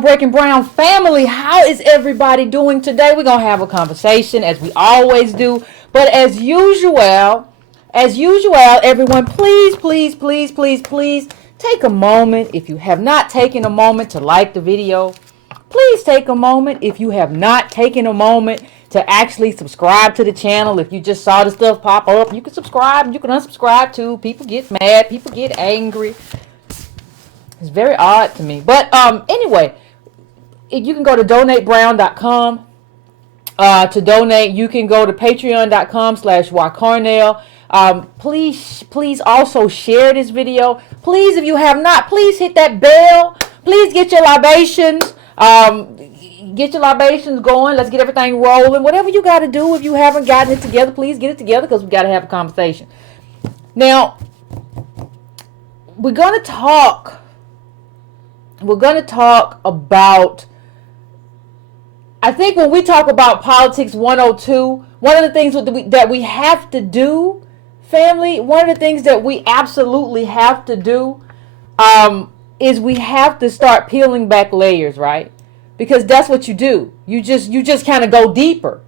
Breaking Brown family, how is everybody doing today? We're going to have a conversation as we always do. But as usual, everyone, please take a moment. If you have not taken a moment to like the video, please take a moment. If you have not taken a moment to actually subscribe to the channel, if you just saw the stuff pop up, you can subscribe, you can unsubscribe too. People get mad, people get angry. It's very odd to me. But anyway, you can go to donatebrown.com to donate. You can go to patreon.com/ycarnell. Please also share this video. Please, if you have not, please hit that bell. Please get your libations. Get your libations going. Let's get everything rolling. Whatever you got to do, if you haven't gotten it together, please get it together because we got to have a conversation. Now, we're going to talk about, I think when we talk about Politics 102, one of the things that we have to do, family, one of the things that we absolutely have to do is we have to start peeling back layers, right? Because that's what you do. You just kind of go deeper.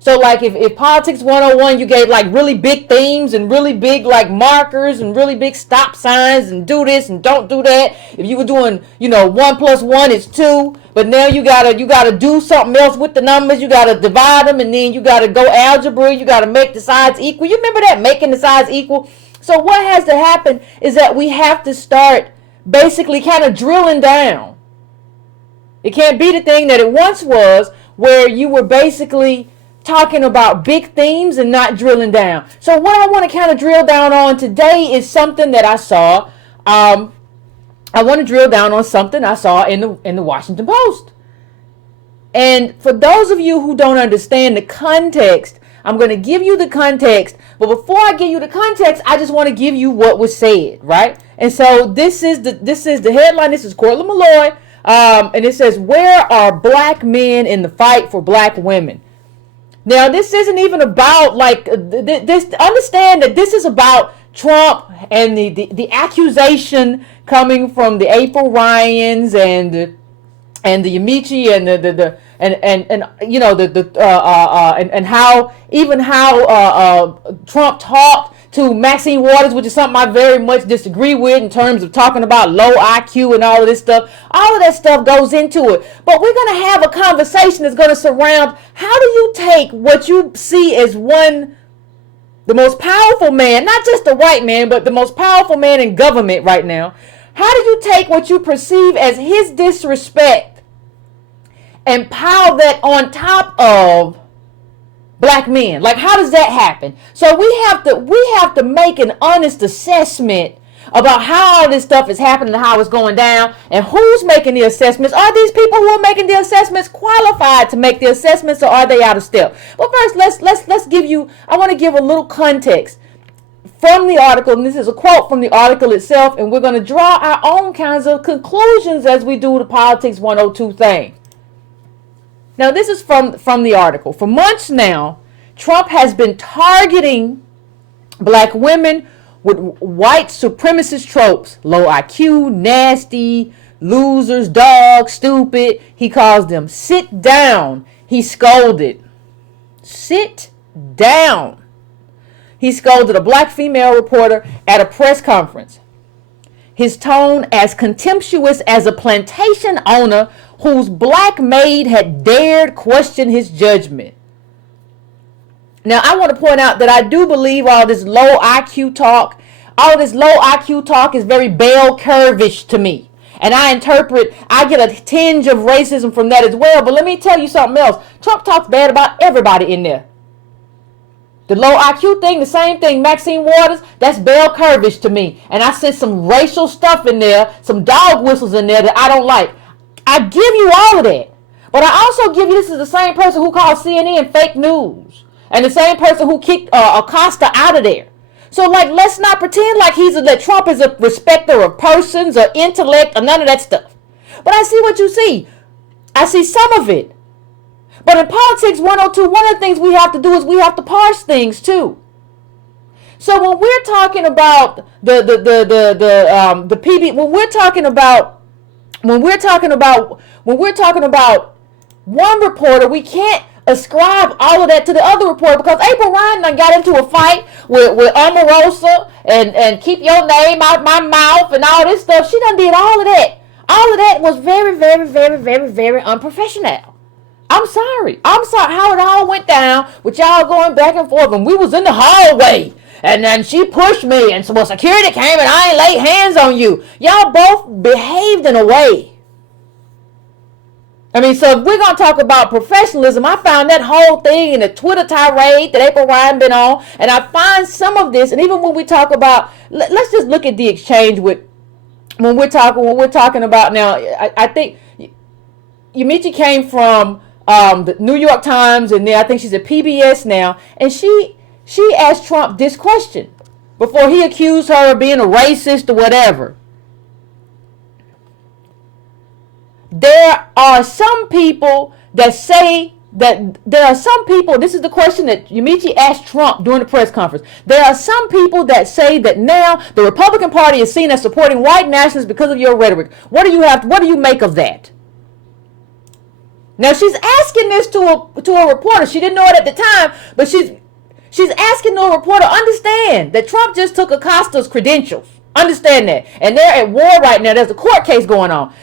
So like if Politics 101, you gave like really big themes and really big like markers and really big stop signs and do this and don't do that. If you were doing, 1 + 1 is 2, but now you gotta do something else with the numbers. You gotta divide them, and then you gotta go algebra. You gotta make the sides equal. You remember that, making the sides equal? So what has to happen is that we have to start basically kind of drilling down. It can't be the thing that it once was, where you were basically talking about big themes and not drilling down. So what I want to kind of drill down on today is something that I saw. I want to drill down on something I saw in the Washington Post. And for those of you who don't understand the context, I'm going to give you the context. But before I give you the context, I just want to give you what was said, right? And so this is the headline. This is Cortland Malloy, and it says, "Where are black men in the fight for black women?" Now, this isn't even about like this. Understand that this is about Trump and the accusation coming from the April Ryans and the Yamiche and how Trump talked to Maxine Waters, which is something I very much disagree with in terms of talking about low IQ and all of this stuff. All of that stuff goes into it. But we're going to have a conversation that's going to surround, how do you take what you see as the most powerful man, not just a white man, but the most powerful man in government right now. How do you take what you perceive as his disrespect and pile that on top of black men? Like, how does that happen? So we have to make an honest assessment about how all this stuff is happening and how it's going down, and who's making the assessments. Are these people who are making the assessments qualified to make the assessments, or are they out of step? But first, let's give you, I want to give a little context from the article, and this is a quote from the article itself, and we're going to draw our own kinds of conclusions as we do the Politics 102 thing. Now, this is from the article. For months now, Trump has been targeting black women with white supremacist tropes: low IQ, nasty, losers, dogs, stupid. He calls them. Sit down, he scolded. Sit down. He scolded a black female reporter at a press conference. His tone as contemptuous as a plantation owner whose black maid had dared question his judgment. Now, I want to point out that I do believe all this low IQ talk is very bell curve-ish to me. And I get a tinge of racism from that as well. But let me tell you something else. Trump talks bad about everybody in there. The low IQ thing, the same thing. Maxine Waters, that's bell curve-ish to me. And I sent some racial stuff in there, some dog whistles in there that I don't like. I give you all of that. But I also give you, this is the same person who called CNN fake news. And the same person who kicked Acosta out of there. So, like, let's not pretend like that Trump is a respecter of persons or intellect or none of that stuff. But I see what you see. I see some of it. But in Politics 102, one of the things we have to do is we have to parse things too. So when we're talking about the PB, when we're talking about when we're talking about one reporter, we can't ascribe all of that to the other reporter, because April Ryan done got into a fight with Omarosa and keep your name out my mouth and all this stuff. She done did all of that. All of that was very, very, very, very, very unprofessional. I'm sorry how it all went down with y'all going back and forth, and we was in the hallway. And then she pushed me, and so security came, and I ain't laid hands on you. Y'all both behaved in a way. I mean, so if we're going to talk about professionalism, I found that whole thing in the Twitter tirade that April Ryan been on, and I find some of this, and even when we talk about, let's just look at the exchange with, when we're talking about now, I think Yvette came from the New York Times, and then I think she's at PBS now, and she asked Trump this question before he accused her of being a racist or whatever. There are some people that say that this is the question that Yvette asked Trump during the press conference. There are some people that say that now the Republican Party is seen as supporting white nationalists because of your rhetoric. What do you make of that? Now she's asking this to a reporter. She didn't know it at the time, but she's asking the reporter, understand that Trump just took Acosta's credentials. Understand that. And they're at war right now. There's a court case going on.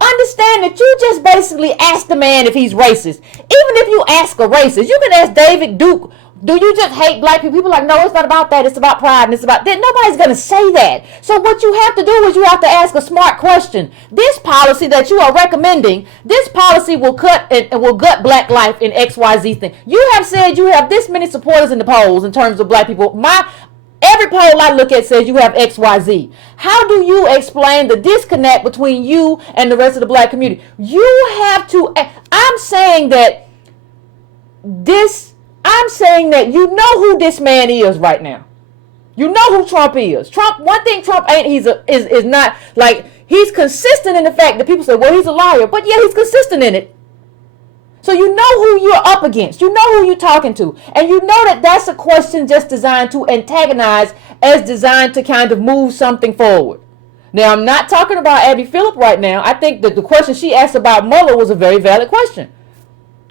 Understand that you just basically asked the man if he's racist. Even if you ask a racist, you can ask David Duke, do you just hate black people? People are like, no, it's not about that. It's about pride, and it's about that. Nobody's going to say that. So what you have to do is you have to ask a smart question. This policy that you are recommending, this policy will gut black life in XYZ thing. You have said you have this many supporters in the polls in terms of black people. Every poll I look at says you have XYZ. How do you explain the disconnect between you and the rest of the black community? You have to, I'm saying that you know who this man is right now. You know who Trump is. One thing Trump ain't, is not, like, he's consistent in the fact that people say, well, he's a liar. But yeah, he's consistent in it. So you know who you're up against. You know who you're talking to. And you know that that's a question just designed to antagonize, as designed to kind of move something forward. Now, I'm not talking about Abby Phillip right now. I think that the question she asked about Mueller was a very valid question.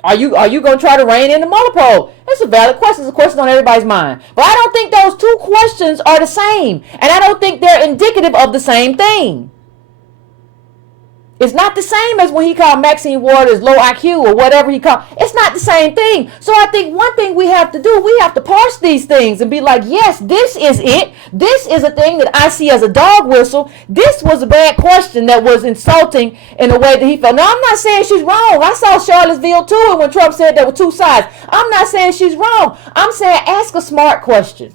Are you going to try to rein in the Mueller probe? It's a valid question. It's a question on everybody's mind. But I don't think those two questions are the same. And I don't think they're indicative of the same thing. It's not the same as when he called Maxine Waters low IQ or whatever he called. It's not the same thing. So I think one thing we have to do, we have to parse these things and be like, yes, this is it. This is a thing that I see as a dog whistle. This was a bad question that was insulting in a way that he felt. Now, I'm not saying she's wrong. I saw Charlottesville too, and when Trump said there were two sides. I'm not saying she's wrong. I'm saying ask a smart question.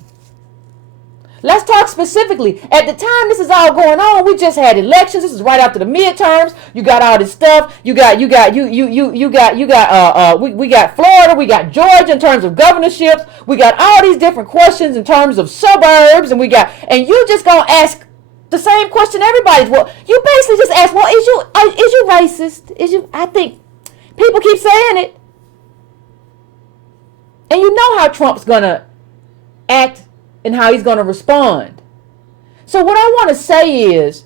Let's talk specifically. At the time this is all going on, we just had elections. This is right after the midterms. You got all this stuff. We got Florida. We got Georgia in terms of governorships. We got all these different questions in terms of suburbs, and you just gonna ask the same question everybody's. Well, you basically just ask, well, is you racist? I think people keep saying it, and you know how Trump's gonna act and how he's going to respond. So what I want to say is,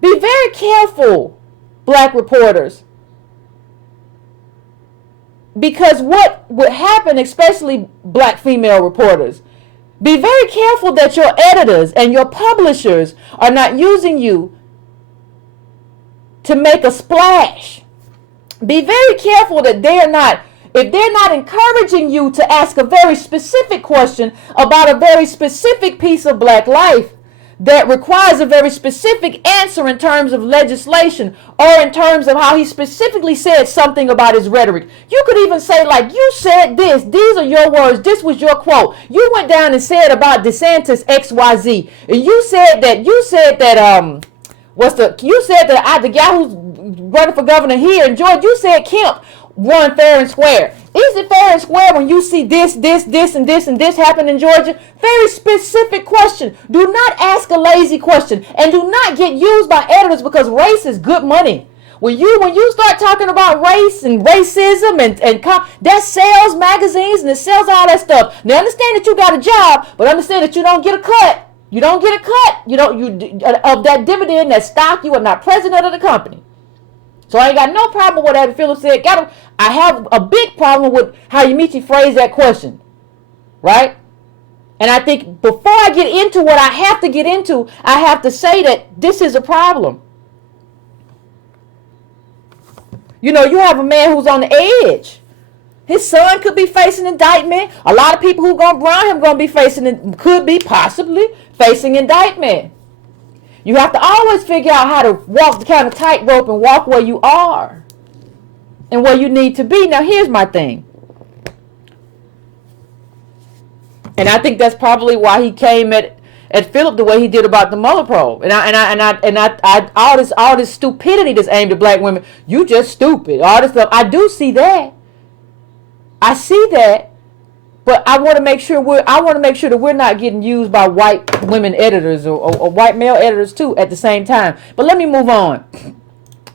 be very careful, black reporters, because what would happen, especially black female reporters, be very careful that your editors and your publishers are not using you to make a splash. Be very careful that if they're not encouraging you to ask a very specific question about a very specific piece of black life that requires a very specific answer in terms of legislation or in terms of how he specifically said something about his rhetoric. You could even say, like, you said this, these are your words, this was your quote. You went down and said about DeSantis XYZ. And you said that the guy who's running for governor here in Georgia, you said Kemp won fair and square. Is it fair and square when you see this, and this happen in Georgia? Very specific question. Do not ask a lazy question, and do not get used by editors, because race is good money. When you start talking about race and racism and that sells magazines and it sells all that stuff. Now understand that you got a job, but understand that you don't get a cut. You don't get a cut. You don't of that dividend, that stock. You are not president of the company. So I ain't got no problem with that. Philip said, I have a big problem with how Yamiche phrased that question. Right? And I think before I get into what I have to get into, I have to say that this is a problem. You know, you have a man who's on the edge. His son could be facing indictment. A lot of people who gonna run him gonna be could be possibly facing indictment. You have to always figure out how to walk the kind of tightrope and walk where you are and where you need to be. Now, here's my thing. And I think that's probably why he came at Philip the way he did about the Mueller probe. And I all this stupidity that's aimed at black women. You just stupid. All this stuff. I do see that. I see that. But I want to make sure that we're not getting used by white women editors or white male editors too at the same time. But let me move on.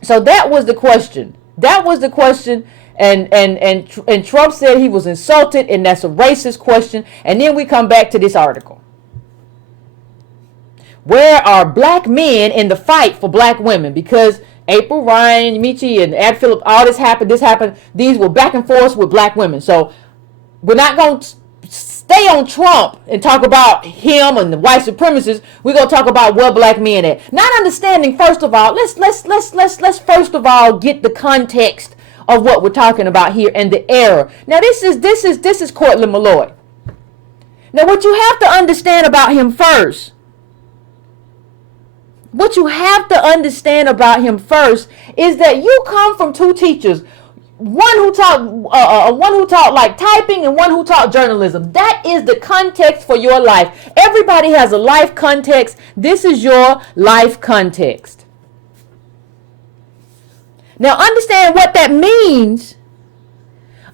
So that was the question. And Trump said he was insulted, and that's a racist question. And then we come back to this article. Where are black men in the fight for black women? Because April, Ryan, Michi, and Ad Phillip, all this happened. These were back and forth with black women. So we're not going to stay on Trump and talk about him and the white supremacists. We're going to talk about where black men at. Not understanding, first of all, let's first of all get the context of what we're talking about here and the error. Now this is Cortland Malloy. Now what you have to understand about him first. What you have to understand about him first is that you come from two teachers. One who taught like typing and one who taught journalism. That is the context for your life. Everybody has a life context. This is your life context. Now understand what that means.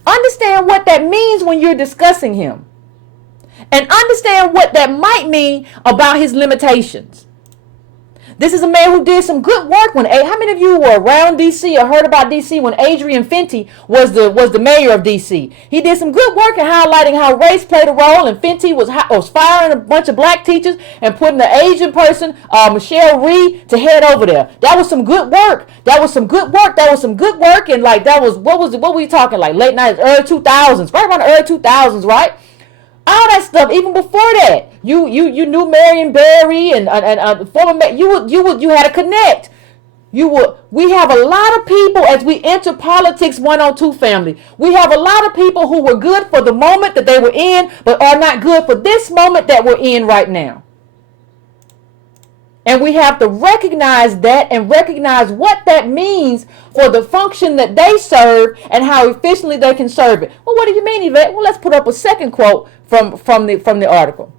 Understand what that means when you're discussing him. And understand what that might mean about his limitations. This is a man who did some good work how many of you were around DC or heard about DC when Adrian Fenty was the mayor of DC? He did some good work in highlighting how race played a role, and Fenty was firing a bunch of black teachers and putting the Asian person, Michelle Reed, to head over there. That was some good work. And like what were we talking, like late 90s, early 2000s, right around the early 2000s, right? All that stuff, even before that, you knew Marion Barry and former. You had to connect. We have a lot of people as we enter politics 102 family. We have a lot of people who were good for the moment that they were in, but are not good for this moment that we're in right now. And we have to recognize that and recognize what that means for the function that they serve and how efficiently they can serve it. Well, what do you mean, Yvette? Well, let's put up a second quote from the article.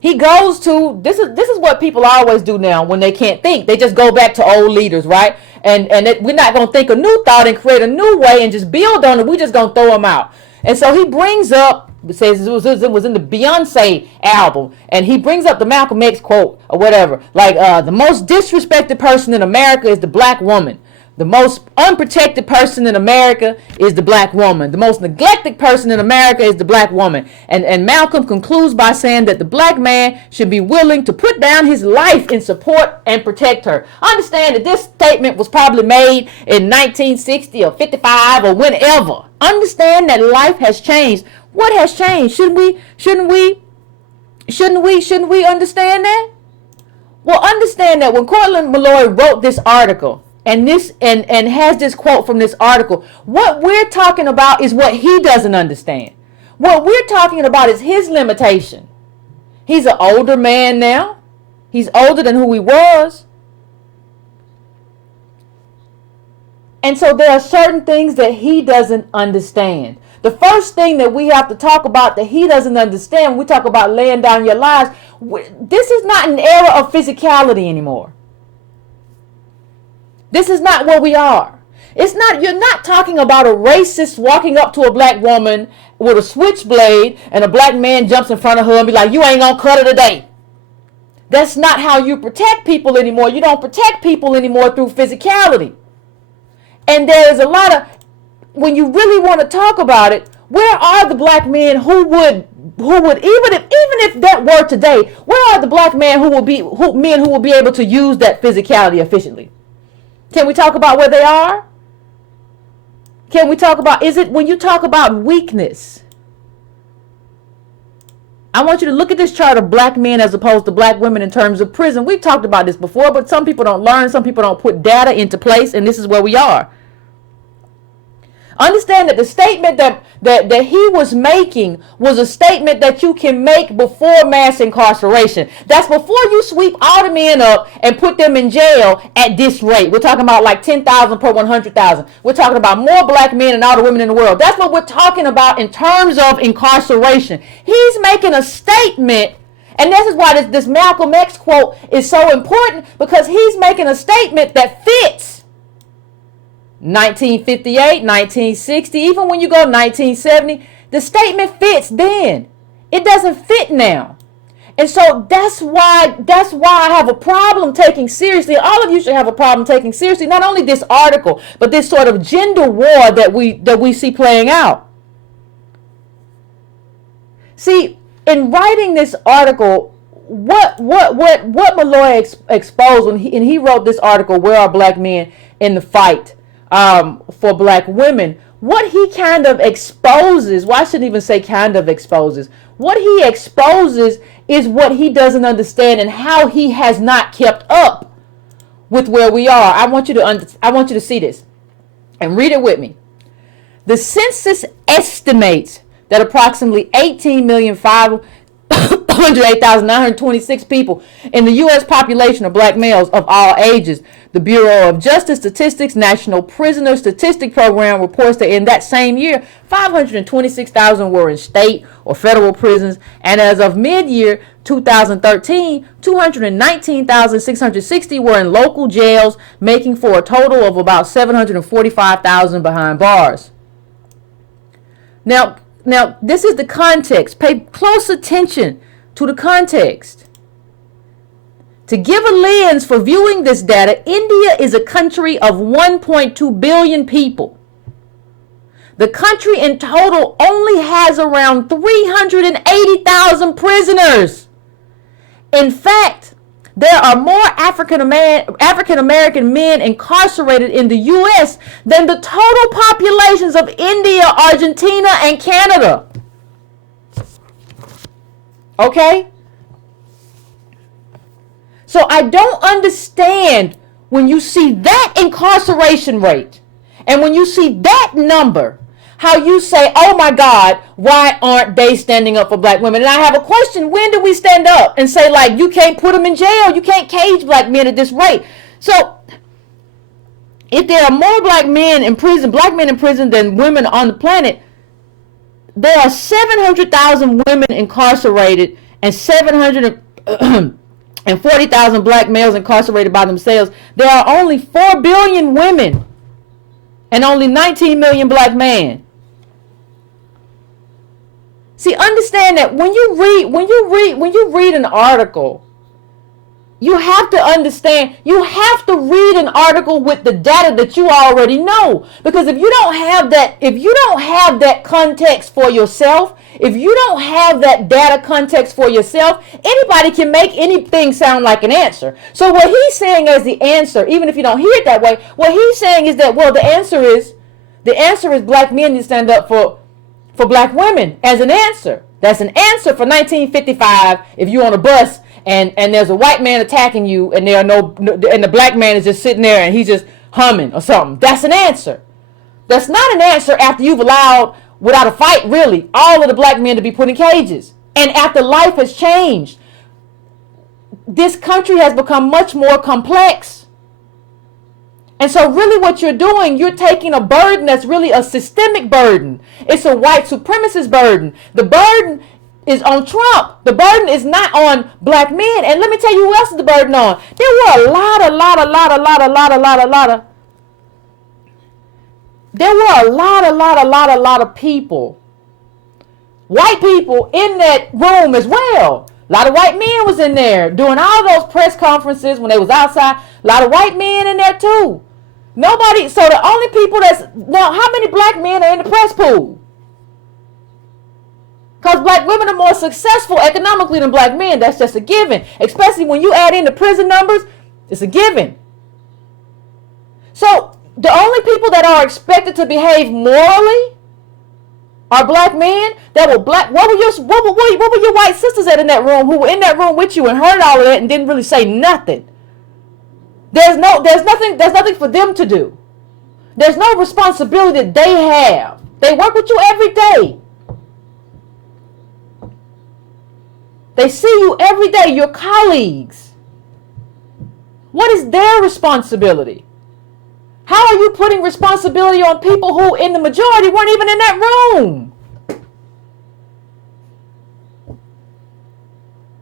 He goes to, this is what people always do now when they can't think. They just go back to old leaders, right? And we're not going to think a new thought and create a new way and just build on it. We're just going to throw them out. And so he brings up, it says it was in the Beyonce album, and he brings up the Malcolm X quote or whatever, like the most disrespected person in America is the black woman. The most unprotected person in America is the black woman. The most neglected person in America is the black woman. And Malcolm concludes by saying that the black man should be willing to put down his life in support and protect her. Understand that this statement was probably made in 1960 or 55 or whenever. Understand that life has changed. What has changed? Shouldn't we understand that? Well, understand that when Cortland Malloy wrote this article, and has this quote from this article, what we're talking about is what he doesn't understand. What we're talking about is his limitation. He's an older man now. He's older than who he was. And so there are certain things that he doesn't understand. The first thing that we have to talk about that he doesn't understand, when we talk about laying down your lives, this is not an era of physicality anymore. This is not where we are. You're not talking about a racist walking up to a black woman with a switchblade and a black man jumps in front of her and be like, you ain't gonna cut her today. That's not how you protect people anymore. You don't protect people anymore through physicality. And there is a lot of, when you really want to talk about it, where are the black men who would even if that were today, where are the black men who will be able to use that physicality efficiently? Can we talk about where they are? Can we talk about, is it when you talk about weakness? I want you to look at this chart of black men as opposed to black women in terms of prison. We've talked about this before, but some people don't learn. Some people don't put data into place, and this is where we are. Understand that the statement that he was making was a statement that you can make before mass incarceration. That's before you sweep all the men up and put them in jail at this rate. We're talking about like 10,000 per 100,000. We're talking about more black men than all the women in the world. That's what we're talking about in terms of incarceration. He's making a statement, and this is why this Malcolm X quote is so important, because he's making a statement that fits 1958, 1960, even when you go 1970, the statement fits then. It doesn't fit now. And so that's why I have a problem taking seriously. All of you should have a problem taking seriously not only this article, but this sort of gender war that we see playing out. See, in writing this article, what Malloy exposed when he wrote this article, Where Are Black Men in the Fight for Black Women, what he kind of exposes, well, I shouldn't even say kind of exposes, what he exposes is what he doesn't understand and how he has not kept up with where we are. I want you to see this and read it with me. The census estimates that approximately 18,508,926 people in the U.S. population are black males of all ages. The Bureau of Justice Statistics National Prisoner Statistic Program reports that in that same year, 526,000 were in state or federal prisons, and as of mid-year 2013, 219,660 were in local jails, making for a total of about 745,000 behind bars. Now, this is the context. Pay close attention to the context. To give a lens for viewing this data, India is a country of 1.2 billion people. The country in total only has around 380,000 prisoners. In fact, there are more African American men incarcerated in the U.S. than the total populations of India, Argentina, and Canada. Okay? So I don't understand when you see that incarceration rate and when you see that number, how you say, oh my God, why aren't they standing up for black women? And I have a question. When do we stand up and say, like, you can't put them in jail? You can't cage black men at this rate. So if there are more black men in prison than women on the planet, there are 700,000 women incarcerated and 740,000 black males incarcerated by themselves. There are only 4 billion women and only 19 million black men. See, understand that when you read an article, you have to understand, you have to read an article with the data that you already know. Because if you don't have that context for yourself, if you don't have that data context for yourself, anybody can make anything sound like an answer. So what he's saying as the answer, even if you don't hear it that way, what he's saying is that, well, the answer is black men need to stand up for black women as an answer. That's an answer for 1955 if you're on a bus and there's a white man attacking you and and the black man is just sitting there and he's just humming or something. That's an answer. That's not an answer after you've allowed, without a fight really, all of the black men to be put in cages. And after life has changed, this country has become much more complex. And so really what you're doing, you're taking a burden that's really a systemic burden. It's a white supremacist burden. The burden is on Trump. The burden is not on black men. And let me tell you who else is the burden on. There were a lot of people, white people in that room as well. A lot of white men was in there doing all those press conferences when they was outside. A lot of white men in there too. Nobody, so the only people now how many black men are in the press pool? Because black women are more successful economically than black men. That's just a given. Especially when you add in the prison numbers, it's a given. So the only people that are expected to behave morally are black men. That were black. What were your white sisters at in that room, who were in that room with you and heard all of that and didn't really say nothing? There's nothing for them to do. There's no responsibility that they have. They work with you every day. They see you every day, your colleagues. What is their responsibility? How are you putting responsibility on people who in the majority weren't even in that room?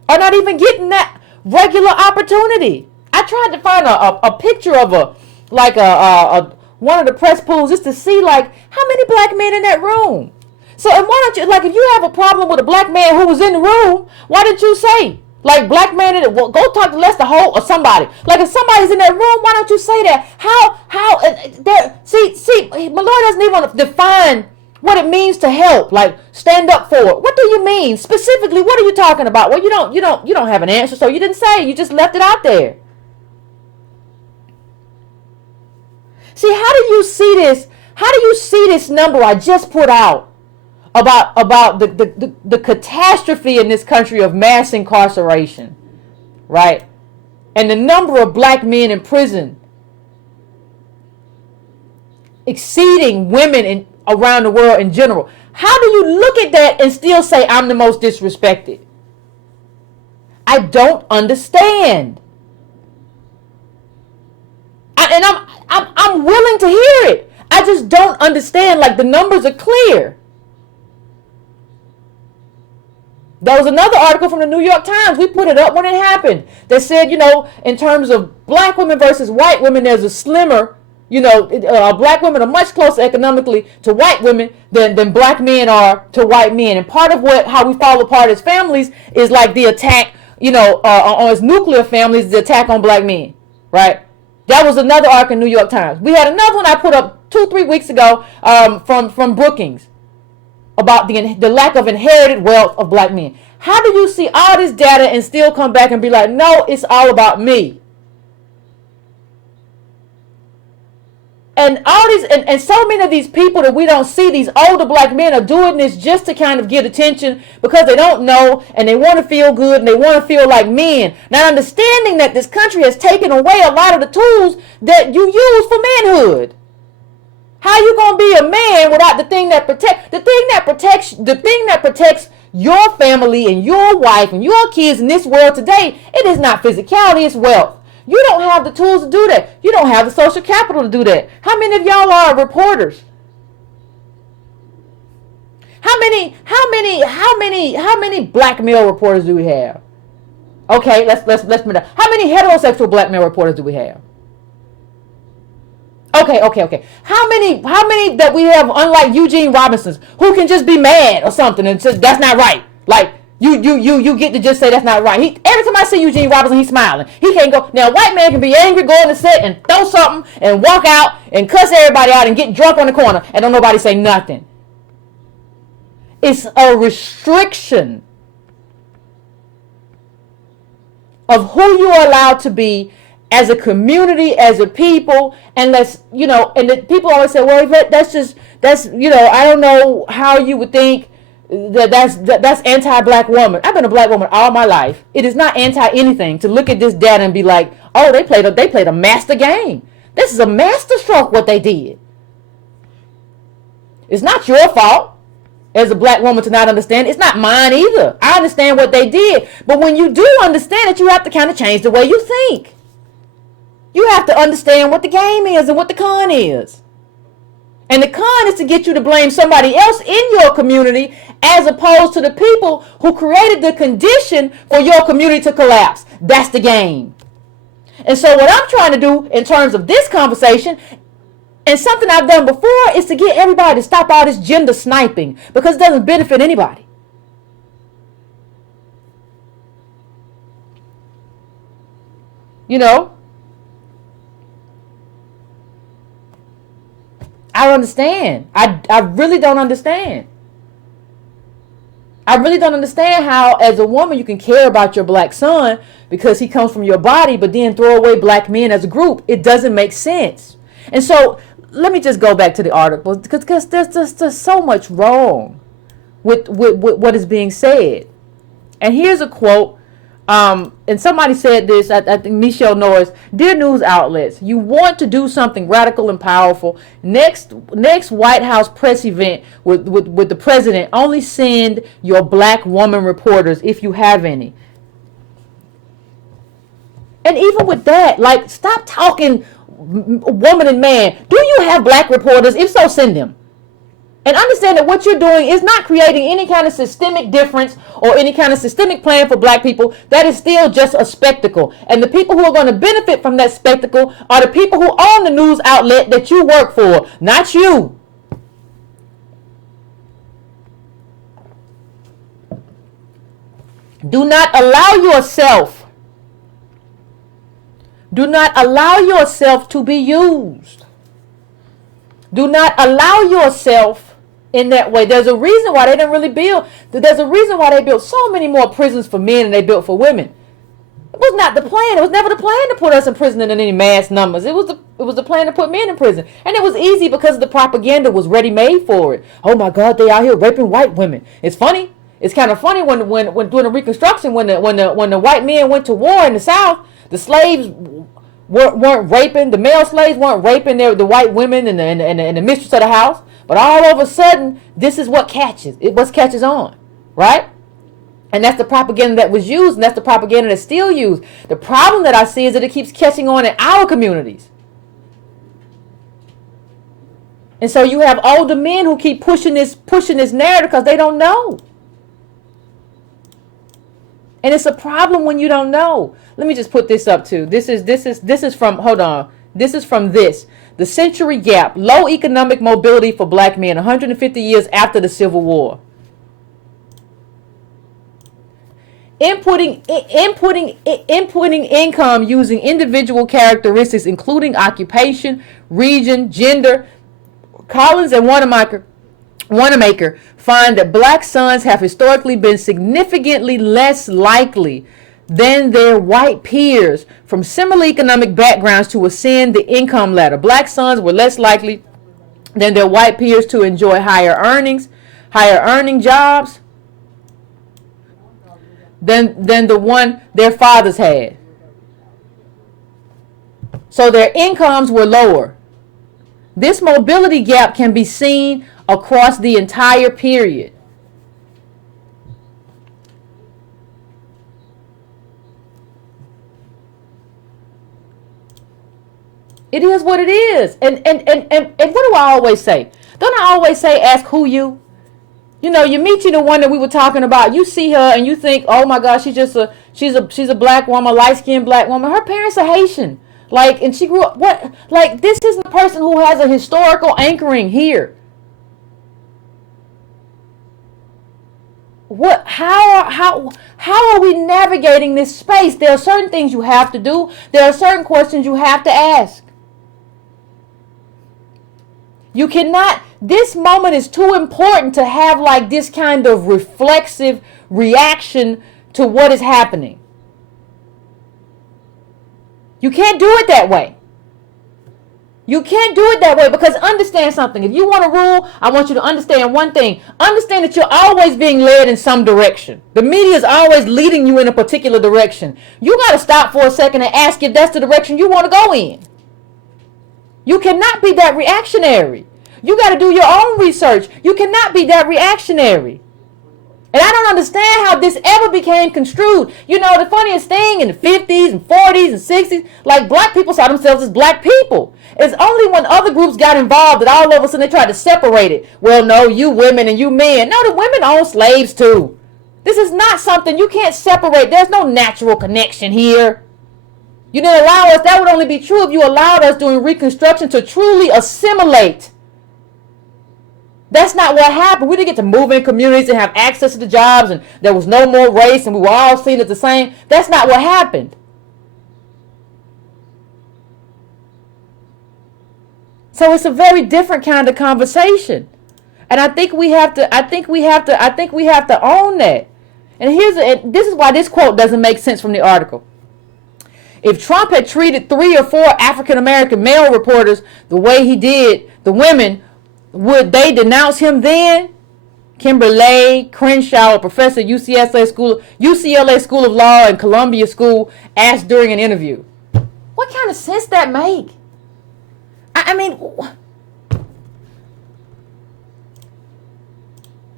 Are not even getting that regular opportunity. I tried to find a picture of one of the press pools just to see like how many black men in that room. So and why don't you, like, if you have a problem with a black man who was in the room, why didn't you say, like, black man in it, well, go talk to Lester Holt or somebody. Like, if somebody's in that room, why don't you say that? See, my Lord doesn't even want to define what it means to help, like stand up for it. What do you mean? Specifically, what are you talking about? Well, you don't have an answer, so you didn't say, you just left it out there. See, how do you see this? How do you see this number I just put out about the catastrophe in this country of mass incarceration, right? And the number of black men in prison exceeding women around the world in general. How do you look at that and still say I'm the most disrespected? I don't understand. I'm willing to hear it. I just don't understand. Like, the numbers are clear. There was another article from the New York Times. We put it up when it happened. That said, in terms of black women versus white women, there's a slimmer, black women are much closer economically to white women than black men are to white men. And part of how we fall apart as families is like the attack, on as nuclear families, the attack on black men, right? That was another article in New York Times. We had another one I put up 2-3 weeks ago from Brookings about the lack of inherited wealth of black men. How do you see all this data and still come back and be like, no, it's all about me? And all these and so many of these people that we don't see, these older black men, are doing this just to kind of get attention because they don't know and they want to feel good and they want to feel like men. Not understanding that this country has taken away a lot of the tools that you use for manhood. How you gonna be a man without the thing that protects your family and your wife and your kids in this world today? It is not physicality, it's wealth. You don't have the tools to do that. You don't have the social capital to do that. How many of y'all are reporters? How many black male reporters do we have? Okay, let's move on. How many heterosexual black male reporters do we have? Okay. How many that we have, unlike Eugene Robinson's, who can just be mad or something and say that's not right? Like, you get to just say that's not right. Every time I see Eugene Robinson, he's smiling. He can't go. Now, a white man can be angry, go on the set and throw something and walk out and cuss everybody out and get drunk on the corner and don't nobody say nothing. It's a restriction of who you are allowed to be as a community, as a people. And and the people always say, well, Yvette, that's I don't know how you would think that's anti-black woman. I've been a black woman all my life. It is not anti-anything to look at this data and be like, oh, they played a master game. This is a master stroke what they did. It's not your fault as a black woman to not understand. It's not mine either. I understand what they did. But when you do understand it, you have to kind of change the way you think. You have to understand what the game is and what the con is. And the con is to get you to blame somebody else in your community as opposed to the people who created the condition for your community to collapse. That's the game. And so what I'm trying to do in terms of this conversation, and something I've done before, is to get everybody to stop all this gender sniping because it doesn't benefit anybody. I don't understand. I really don't understand. I really don't understand how, as a woman, you can care about your black son because he comes from your body, but then throw away black men as a group. It doesn't make sense. And so let me just go back to the article because there's so much wrong with what is being said. And here's a quote. And somebody said this, I think Michelle Norris: "Dear news outlets, you want to do something radical and powerful. Next White House press event with the president, only send your black woman reporters if you have any." And even with that, like, stop talking woman and man. Do you have black reporters? If so, send them. And understand that what you're doing is not creating any kind of systemic difference or any kind of systemic plan for black people. That is still just a spectacle. And the people who are going to benefit from that spectacle are the people who own the news outlet that you work for, not you. Do not allow yourself to be used. Do not allow yourself in that way. There's a reason why they didn't really build. There's a reason why they built so many more prisons for men than they built for women. It was not the plan. It was never the plan to put us in prison in any mass numbers. It was the plan to put men in prison, and it was easy because the propaganda was ready made for it. Oh my God, they out here raping white women. It's funny. It's kind of funny when during the Reconstruction, when the white men went to war in the South, the slaves weren't raping. The male slaves weren't raping the white women and the mistress of the house. But all of a sudden, this is what catches. What catches on, right? And that's the propaganda that was used, and that's the propaganda that's still used. The problem that I see is that it keeps catching on in our communities. And so you have older men who keep pushing this narrative because they don't know. And it's a problem when you don't know. Let me just put this up too. This is from, hold on. This is from The Century Gap: Low Economic Mobility for Black Men 150 Years After the Civil War. Inputting income using individual characteristics, including occupation, region, gender. Collins and Wanamaker find that black sons have historically been significantly less likely than their white peers from similar economic backgrounds to ascend the income ladder. Black sons were less likely than their white peers to enjoy higher earning jobs than the one their fathers had. So their incomes were lower. This mobility gap can be seen across the entire period. It is what it is. And what do I always say? Don't I always say, ask who you? You know, you meet the one that we were talking about. You see her and you think, oh my gosh, she's a black woman, light-skinned black woman. Her parents are Haitian. Like, and she grew up, this is the person who has a historical anchoring here. How are we navigating this space? There are certain things you have to do. There are certain questions you have to ask. You cannot, this moment is too important to have like this kind of reflexive reaction to what is happening. You can't do it that way. You can't do it that way, because understand something. If you want to rule, I want you to understand one thing. Understand that you're always being led in some direction. The media is always leading you in a particular direction. You got to stop for a second and ask if that's the direction you want to go in. You cannot be that reactionary. You got to do your own research. You cannot be that reactionary. And I don't understand how this ever became construed. You know, the funniest thing, in the 50s and 40s and 60s, like, black people saw themselves as black people. It's only when other groups got involved that all of a sudden they tried to separate it. Well, no, you women and you men. No, the women own slaves too. This is not something you can't separate. There's no natural connection here. You didn't allow us. That would only be true if you allowed us during Reconstruction to truly assimilate. That's not what happened. We didn't get to move in communities and have access to the jobs, and there was no more race, and we were all seen as the same. That's not what happened. So it's a very different kind of conversation. And I think we have to own that. And this is why this quote doesn't make sense from the article. If Trump had treated 3 or 4 African American male reporters the way he did the women, would they denounce him then? Kimberly Crenshaw, a professor at UCLA School of Law and Columbia School, asked during an interview. What kind of sense that make? I mean,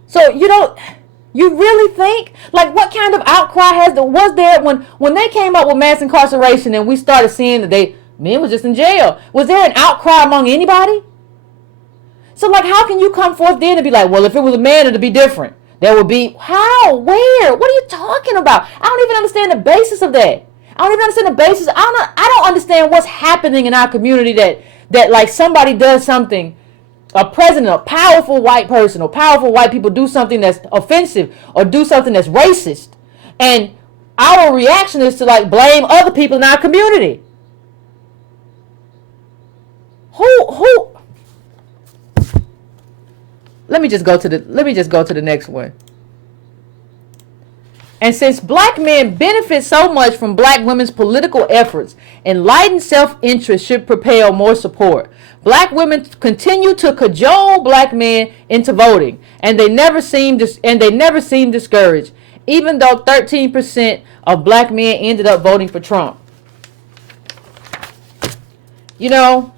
so you really think, like, what kind of outcry was there when they came up with mass incarceration and we started seeing that men was just in jail? Was there an outcry among anybody? So, like, how can you come forth then and be like, well, if it was a man, it'd be different? There would be, how? Where? What are you talking about? I don't even understand the basis of that. I don't even understand the basis. I don't understand what's happening in our community that like somebody does something, a president, a powerful white person, or powerful white people do something that's offensive or do something that's racist. And our reaction is to like blame other people in our community. Who? Let me just go to the next one. And since black men benefit so much from black women's political efforts, enlightened self-interest should propel more support. Black women continue to cajole black men into voting, and they never seem discouraged, even though 13% of black men ended up voting for Trump. You know,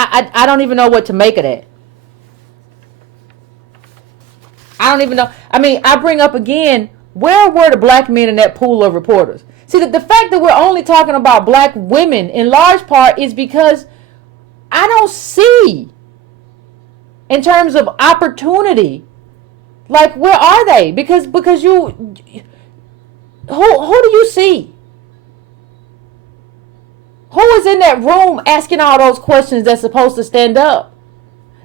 I don't even know what to make of that. I don't even know. I mean, I bring up again, where were the black men in that pool of reporters? See, the fact that we're only talking about black women in large part is because I don't see, in terms of opportunity, like, where are they? Because who do you see? Who is in that room asking all those questions that's supposed to stand up?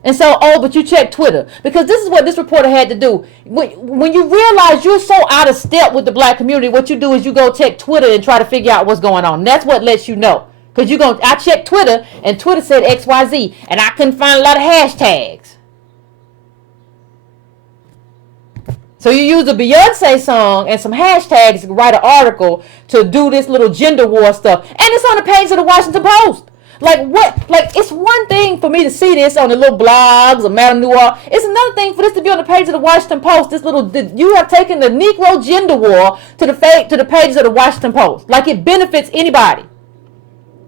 And so, but you check Twitter. Because this is what this reporter had to do. When you realize you're so out of step with the black community, what you do is you go check Twitter and try to figure out what's going on. And that's what lets you know. Because I checked Twitter, and Twitter said XYZ, and I couldn't find a lot of hashtags. So you use a Beyonce song and some hashtags to write an article to do this little gender war stuff. And it's on the page of the Washington Post. Like, what? Like, it's one thing for me to see this on the little blogs of Madame Noir. It's another thing for this to be on the page of the Washington Post. You have taken the Negro gender war to the pages of the Washington Post. Like, it benefits anybody.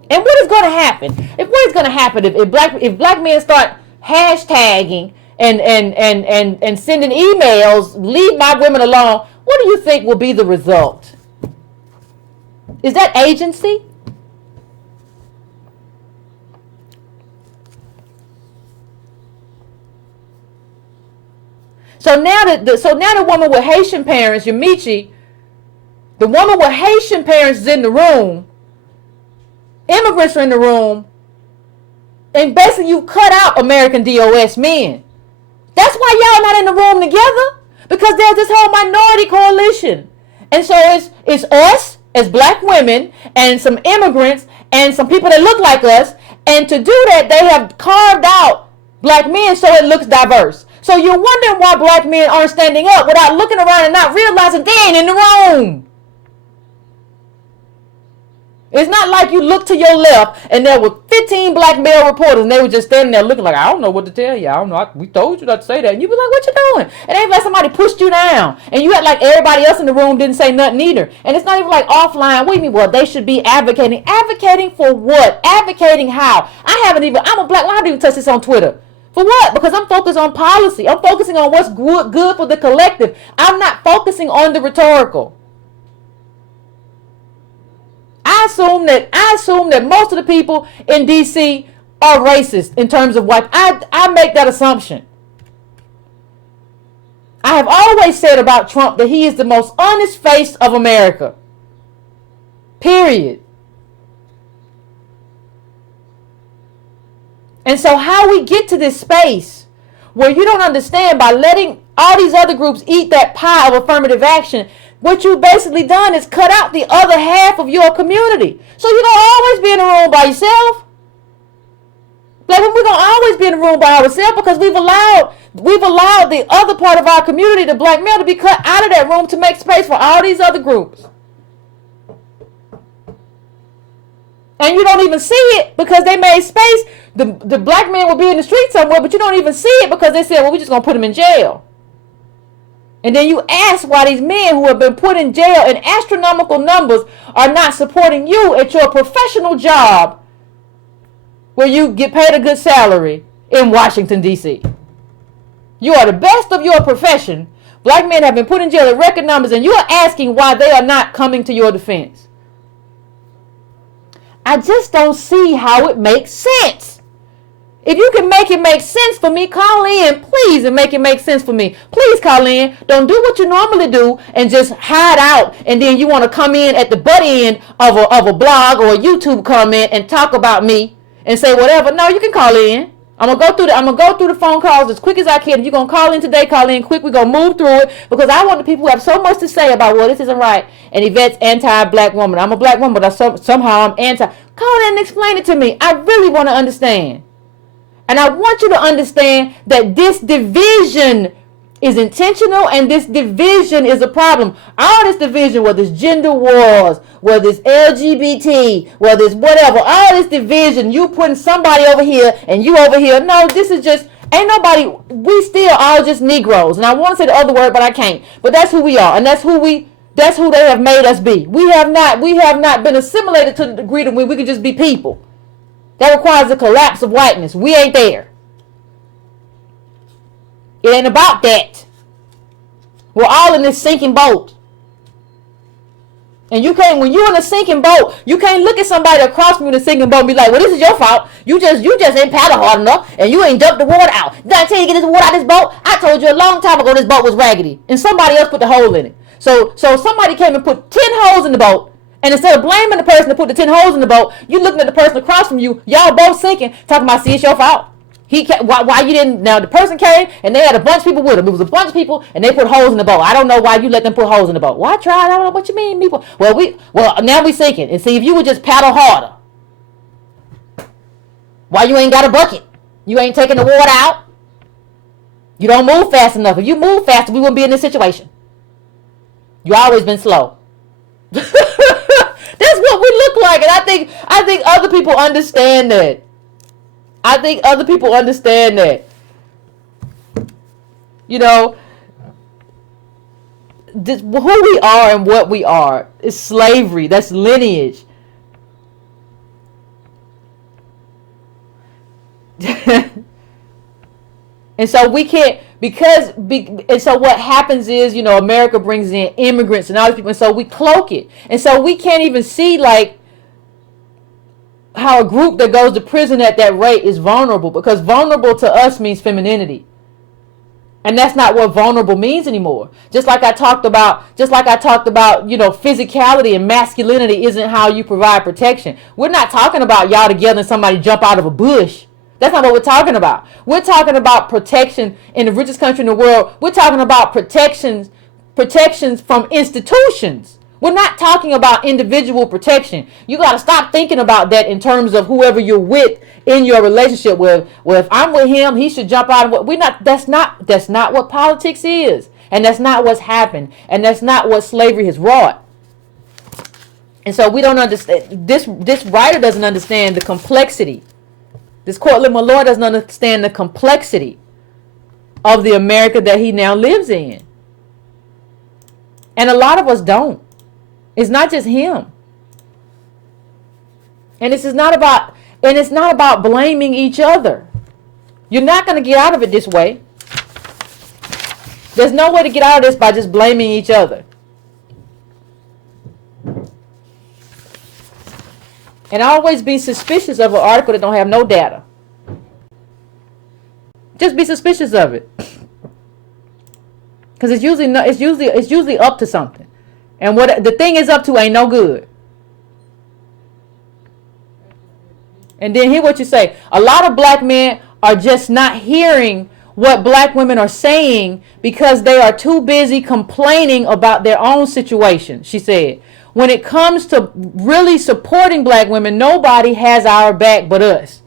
And what is going to happen? If black men start hashtagging and sending emails, leave my women alone, what do you think will be the result? Is that agency? So now the woman with Haitian parents, Yamichi, the woman with Haitian parents is in the room. Immigrants are in the room. And basically you cut out American DOS men. That's why y'all not in the room together. Because there's this whole minority coalition. And so it's us as black women and some immigrants and some people that look like us. And to do that, they have carved out black men so it looks diverse. So you're wondering why black men aren't standing up without looking around and not realizing they ain't in the room. It's not like you look to your left and there were 15 black male reporters and they were just standing there looking like, I don't know what to tell you. I don't know. We told you not to say that. And you be like, what you doing? And ain't like somebody pushed you down. And you act like everybody else in the room didn't say nothing either. And it's not even like offline. What do you mean? Well, they should be advocating. Advocating for what? Advocating how? I'm a black, I haven't even touched this on Twitter. For what? Because I'm focused on policy. I'm focusing on what's good for the collective. I'm not focusing on the rhetorical. I assume that most of the people in DC are racist in terms of white. I make that assumption. I have always said about Trump that he is the most honest face of America. Period. And so how we get to this space where you don't understand, by letting all these other groups eat that pie of affirmative action, what you basically done is cut out the other half of your community. So you're going to always be in a room by yourself. Like, we're going to always be in a room by ourselves because we've allowed the other part of our community, the black male, to be cut out of that room to make space for all these other groups. And you don't even see it because they made space. The black man will be in the street somewhere, but you don't even see it because they said, well, we're just going to put him in jail. And then you ask why these men who have been put in jail in astronomical numbers are not supporting you at your professional job where you get paid a good salary in Washington, D.C. You are the best of your profession. Black men have been put in jail in record numbers, and you are asking why they are not coming to your defense. I just don't see how it makes sense. If you can make it make sense for me, call in, please, and make it make sense for me. Please call in. Don't do what you normally do and just hide out, and then you want to come in at the butt end of a blog or a YouTube comment and talk about me and say whatever. No, you can call in. I'm gonna go through the phone calls as quick as I can. If you're gonna call in today, call in quick. We're gonna move through it because I want the people who have so much to say about, well, this isn't right, and Yvette's anti-black woman. I'm a black woman, but somehow I'm anti. Call in and explain it to me. I really want to understand. And I want you to understand that this division is intentional and this division is a problem. All this division, whether it's gender wars, whether it's LGBT, whether it's whatever, all this division, you putting somebody over here and you over here. No, this is just, ain't nobody, we still all just Negroes. And I want to say the other word, but I can't. But that's who we are. And that's who they have made us be. We have not been assimilated to the degree that we can just be people. That requires the collapse of whiteness. We ain't there. It ain't about that. We're all in this sinking boat. And when you're in a sinking boat, you can't look at somebody across from you in a sinking boat and be like, well, this is your fault. You just ain't paddle hard enough and you ain't dumped the water out. Did I tell you to get this water out of this boat? I told you a long time ago this boat was raggedy. And somebody else put the hole in it. So somebody came and put 10 holes in the boat. And instead of blaming the person that put the 10 holes in the boat, you looking at the person across from you, y'all both sinking, talking about, see, it's your fault. Why you didn't, now the person came and they had a bunch of people with them. It was a bunch of people and they put holes in the boat. I don't know why you let them put holes in the boat. Well, I tried, I don't know what you mean, people. Well, now we sinking. And see, if you would just paddle harder. Why you ain't got a bucket? You ain't taking the water out. You don't move fast enough. If you move faster, we wouldn't be in this situation. You always been slow. That's what we look like, and I think other people understand that. I think other people understand that. You know, who we are and what we are is slavery. That's lineage. And so we can't, and so what happens is, you know, America brings in immigrants and all these people, and so we cloak it. And so we can't even see, like, how a group that goes to prison at that rate is vulnerable, because vulnerable to us means femininity. And that's not what vulnerable means anymore. Just like I talked about, you know, physicality and masculinity isn't how you provide protection. We're not talking about y'all together and somebody jump out of a bush. That's not what we're talking about. We're talking about protection in the richest country in the world. We're talking about protections from institutions. We're not talking about individual protection. You got to stop thinking about that in terms of whoever you're with in your relationship with. Well, if I'm with him, he should jump out. That's not what politics is. And that's not what's happened. And that's not what slavery has wrought. And so we don't understand. This writer doesn't understand the complexity. This court Malloy doesn't understand the complexity of the America that he now lives in. And a lot of us don't. It's not just him. And it's not about blaming each other. You're not going to get out of it this way. There's no way to get out of this by just blaming each other. And always be suspicious of an article that don't have no data. Just be suspicious of it, because it's usually up to something, and what the thing is up to ain't no good. And then hear what you say. A lot of black men are just not hearing what black women are saying because they are too busy complaining about their own situation. She said, when it comes to really supporting black women, nobody has our back but us.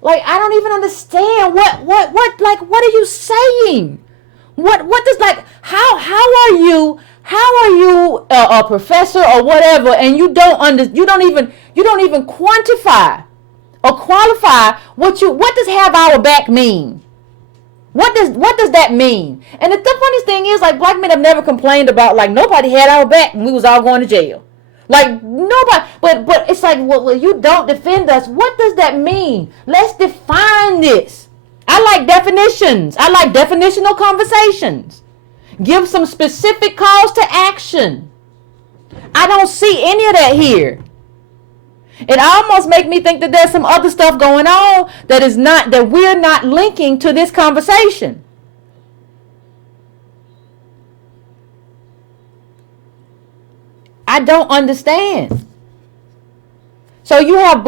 Like, I don't even understand what are you saying? What does, like, how are you a professor or whatever, and you don't even quantify or qualify what does have our back mean? What does that mean? And the funniest thing is, like, black men have never complained about, like, nobody had our back when we was all going to jail. Like, nobody, but it's like, well, you don't defend us. What does that mean? Let's define this. I like definitions. I like definitional conversations. Give some specific calls to action. I don't see any of that here. It almost makes me think that there's some other stuff going on that we're not linking to this conversation. I don't understand. So you have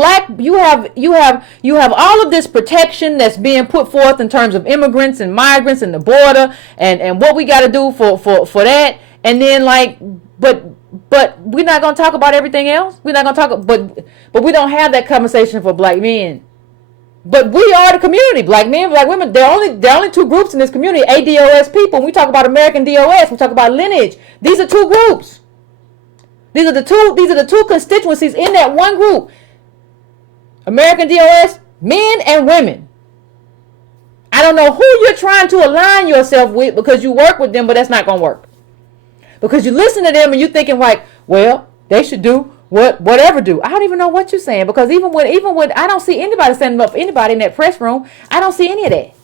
all of this protection that's being put forth in terms of immigrants and migrants and the border and what we got to do for that, and then, like, but we're not going to talk about everything else. We're not going to talk, but we don't have that conversation for black men. But we are the community, black men, black women. There are only two groups in this community: ADOS people. When we talk about American DOS, we talk about lineage. These are two groups. These are the two constituencies in that one group. American DOS, men and women. I don't know who you're trying to align yourself with because you work with them, but that's not going to work. Because you listen to them and you're thinking, like, well, they should do whatever do. I don't even know what you're saying, because even when I don't see anybody standing up for anybody in that press room, I don't see any of that.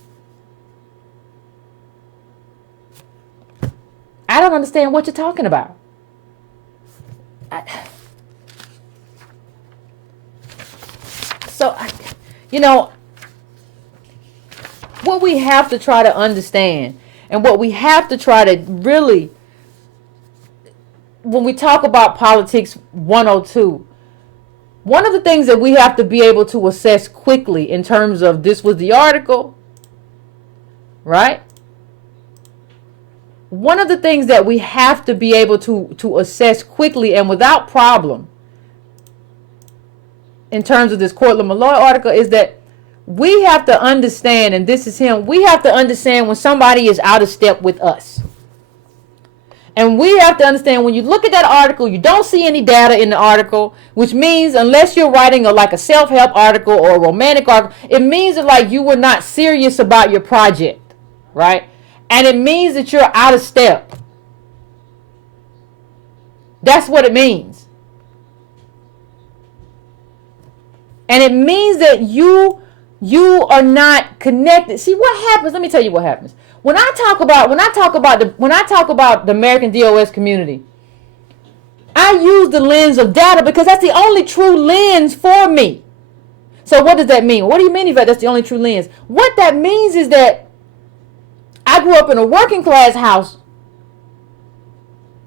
I don't understand what you're talking about. What we have to try to understand, and what we have to try to really, when we talk about politics 102, one of the things that we have to be able to assess quickly in terms of, this was the article, right? One of the things that we have to be able to assess quickly and without problem in terms of this Cortland Malloy article is that we have to understand, and this is him, we have to understand when somebody is out of step with us. And we have to understand, when you look at that article, you don't see any data in the article, which means unless you're writing like a self-help article or a romantic article, it means that, like, you were not serious about your project, right? And it means that you're out of step. That's what it means. And it means that you are not connected. See what happens? Let me tell you what happens. When I talk about the American DOS community, I use the lens of data because that's the only true lens for me. So what does that mean? What do you mean, Yvette, that's the only true lens? What that means is that I grew up in a working class house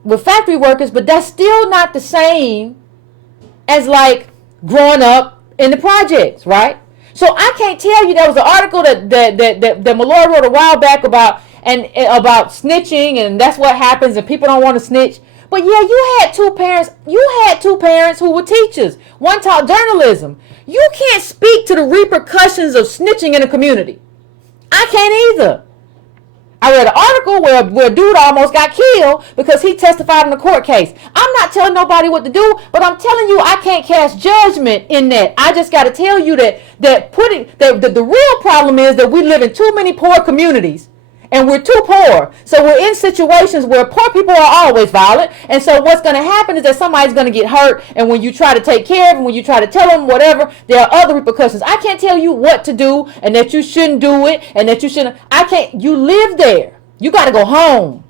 with factory workers, but that's still not the same as, like, growing up in the projects, right? So I can't tell you, there was an article that Malloy wrote a while back about snitching, and that's what happens and people don't want to snitch. But yeah, you had two parents who were teachers. One taught journalism. You can't speak to the repercussions of snitching in a community. I can't either. I read an article where a dude almost got killed because he testified in a court case. I'm not telling nobody what to do, but I'm telling you I can't cast judgment in that. I just got to tell you that the real problem is that we live in too many poor communities. And we're too poor. So we're in situations where poor people are always violent. And so what's going to happen is that somebody's going to get hurt. And when you try to take care of them, when you try to tell them whatever, there are other repercussions. I can't tell you what to do and that you shouldn't do it and that you shouldn't. You live there. You got to go home.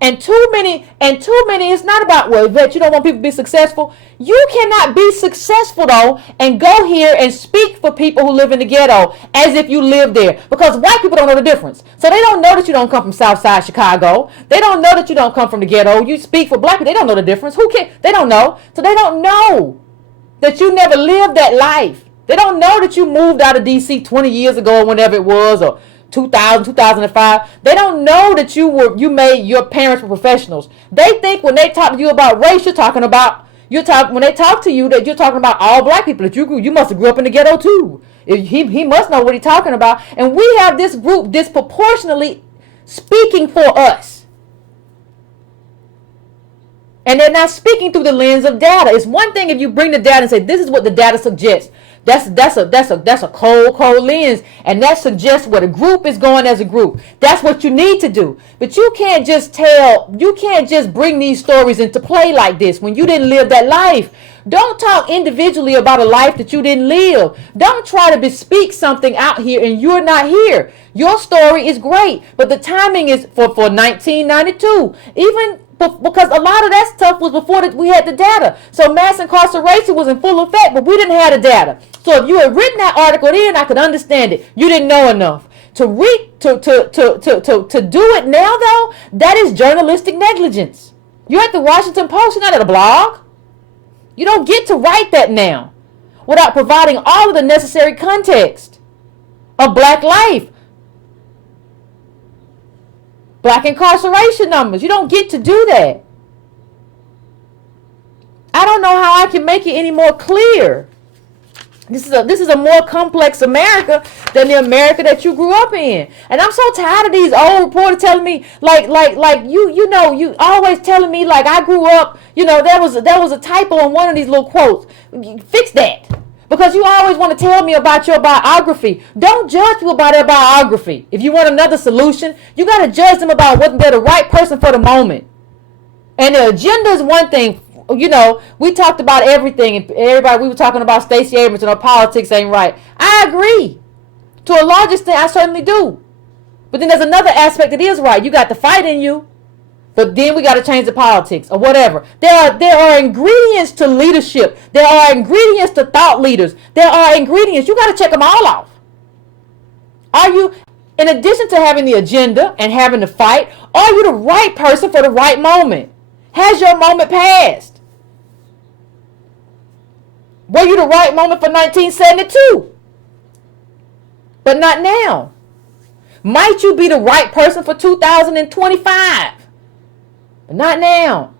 And too many, it's not about, well, Yvette, you don't want people to be successful. You cannot be successful, though, and go here and speak for people who live in the ghetto as if you live there. Because white people don't know the difference. So they don't know that you don't come from Southside Chicago. They don't know that you don't come from the ghetto. You speak for black people. They don't know the difference. Who can? They don't know. So they don't know that you never lived that life. They don't know that you moved out of DC 20 years ago or whenever it was, or 2000, 2005. They don't know that you made your parents were professionals. They think when they talk to you about race, when they talk to you that you're talking about all black people, that you must have grew up in the ghetto too. He must know what he's talking about. And we have this group disproportionately speaking for us. And they're not speaking through the lens of data. It's one thing if you bring the data and say, this is what the data suggests. That's a cold lens, and that suggests where the group is going as a group. That's what you need to do. But you can't just bring these stories into play like this when you didn't live that life. Don't talk individually about a life that you didn't live. Don't try to bespeak something out here and you're not here. Your story is great, but the timing is for 1992. Even because a lot of that stuff was before we had the data. So mass incarceration was in full effect, but we didn't have the data. So if you had written that article then, I could understand it. You didn't know enough. To do it now, though, that is journalistic negligence. You're at the Washington Post, you're not at a blog. You don't get to write that now without providing all of the necessary context of black life. Black incarceration numbers. You don't get to do that. I don't know how I can make it any more clear. This is a more complex America than the America that you grew up in. And I'm so tired of these old reporters telling me like you always telling me like I grew up, there was a typo in one of these little quotes. Fix that. Because you always want to tell me about your biography. Don't judge people by their biography. If you want another solution, you got to judge them about whether they're the right person for the moment. And the agenda is one thing. We talked about everything. And we were talking about Stacey Abrams and her politics ain't right. I agree. To a large extent, I certainly do. But then there's another aspect that is right. You got the fight in you. But then we got to change the politics or whatever. There are ingredients to leadership. There are ingredients to thought leaders. There are ingredients. You got to check them all off. Are you, in addition to having the agenda and having the fight, are you the right person for the right moment? Has your moment passed? Were you the right moment for 1972? But not now. Might you be the right person for 2025? Not now.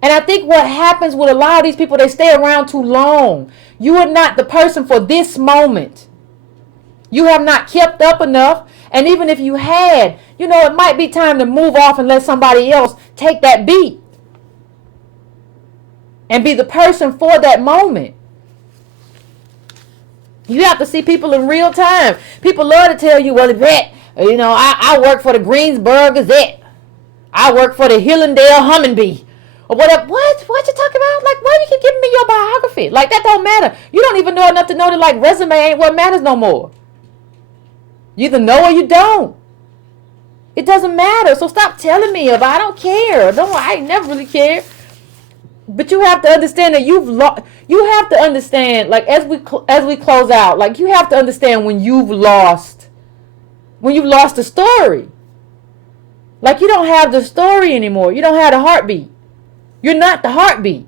And I think what happens with a lot of these people, they stay around too long. You are not the person for this moment. You have not kept up enough. And even if you had, it might be time to move off and let somebody else take that beat. And be the person for that moment. You have to see people in real time. People love to tell you, well, Yvette, I work for the Greensboro Gazette. I work for the Hillendale Hummingbee. Or whatever. What you talking about? Like, why you keep giving me your biography? Like, that don't matter. You don't even know enough to know that, like, resume ain't what matters no more. You either know or you don't. It doesn't matter. So stop telling me about I don't care. No, I ain't never really cared. But you have to understand that you have to understand, like, as we close out, like, you have to understand when you've lost the story. Like, you don't have the story anymore. You don't have the heartbeat. You're not the heartbeat.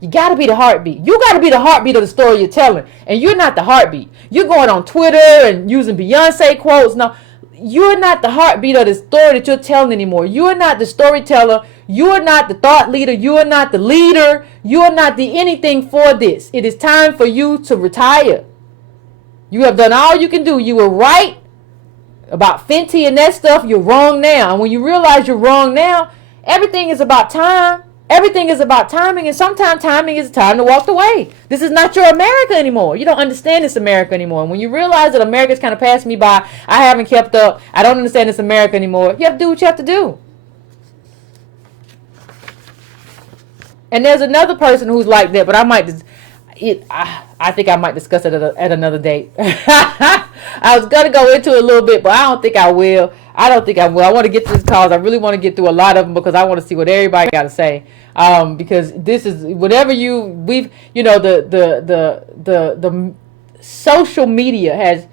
You got to be the heartbeat. You got to be the heartbeat of the story you're telling. And you're not the heartbeat. You're going on Twitter and using Beyonce quotes. No, you're not the heartbeat of the story that you're telling anymore. You're not the storyteller. You're not the thought leader. You're not the leader. You're not the anything for this. It is time for you to retire. You have done all you can do. You were right about Fenty and that stuff. You're wrong now. And when you realize you're wrong now, everything is about time. Everything is about timing, and sometimes timing is time to walk away. This is not your America anymore. You don't understand this America anymore. And when you realize that America's kind of passed me by, I haven't kept up, I don't understand this America anymore, you have to do what you have to do. And there's another person who's like that, but I think I might discuss it at another date. I was going to go into it a little bit, but I don't think I will. I want to get to this cause. I really want to get through a lot of them because I want to see what everybody got to say. Because this is whatever the social media has,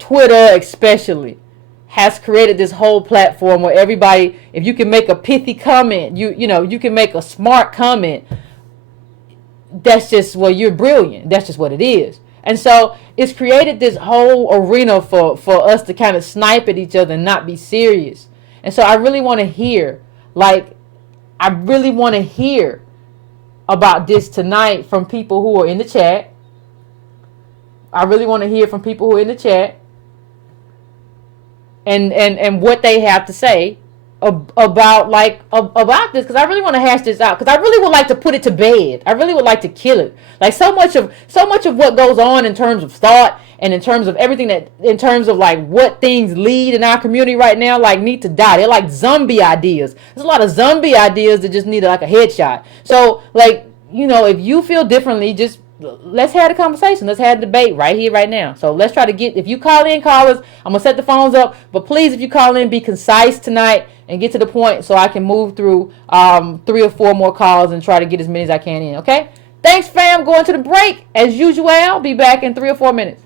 Twitter especially, has created this whole platform where everybody, if you can make a pithy comment, you can make a smart comment, that's just, well, you're brilliant. That's just what it is. And so it's created this whole arena for us to kind of snipe at each other and not be serious. And so I really want to hear, like, I really want to hear about this tonight from people who are in the chat. I really want to hear from people who are in the chat and what they have to say about this, because I really want to hash this out, because I really would like to put it to bed. I really would like to kill it. Like, so much of what goes on in terms of thought and in terms of everything, that in terms of like what things lead in our community right now, like, need to die. They're like zombie ideas. There's a lot of zombie ideas that just need like a headshot. So, like, you know, if you feel differently, just let's have a conversation. Let's have a debate right here, right now. So let's try to get, if you call in, callers, I'm going to set the phones up. But please, if you call in, be concise tonight and get to the point so I can move through 3 or 4 more calls and try to get as many as I can in, okay? Thanks, fam. Going to the break. As usual, I'll be back in 3 or 4 minutes.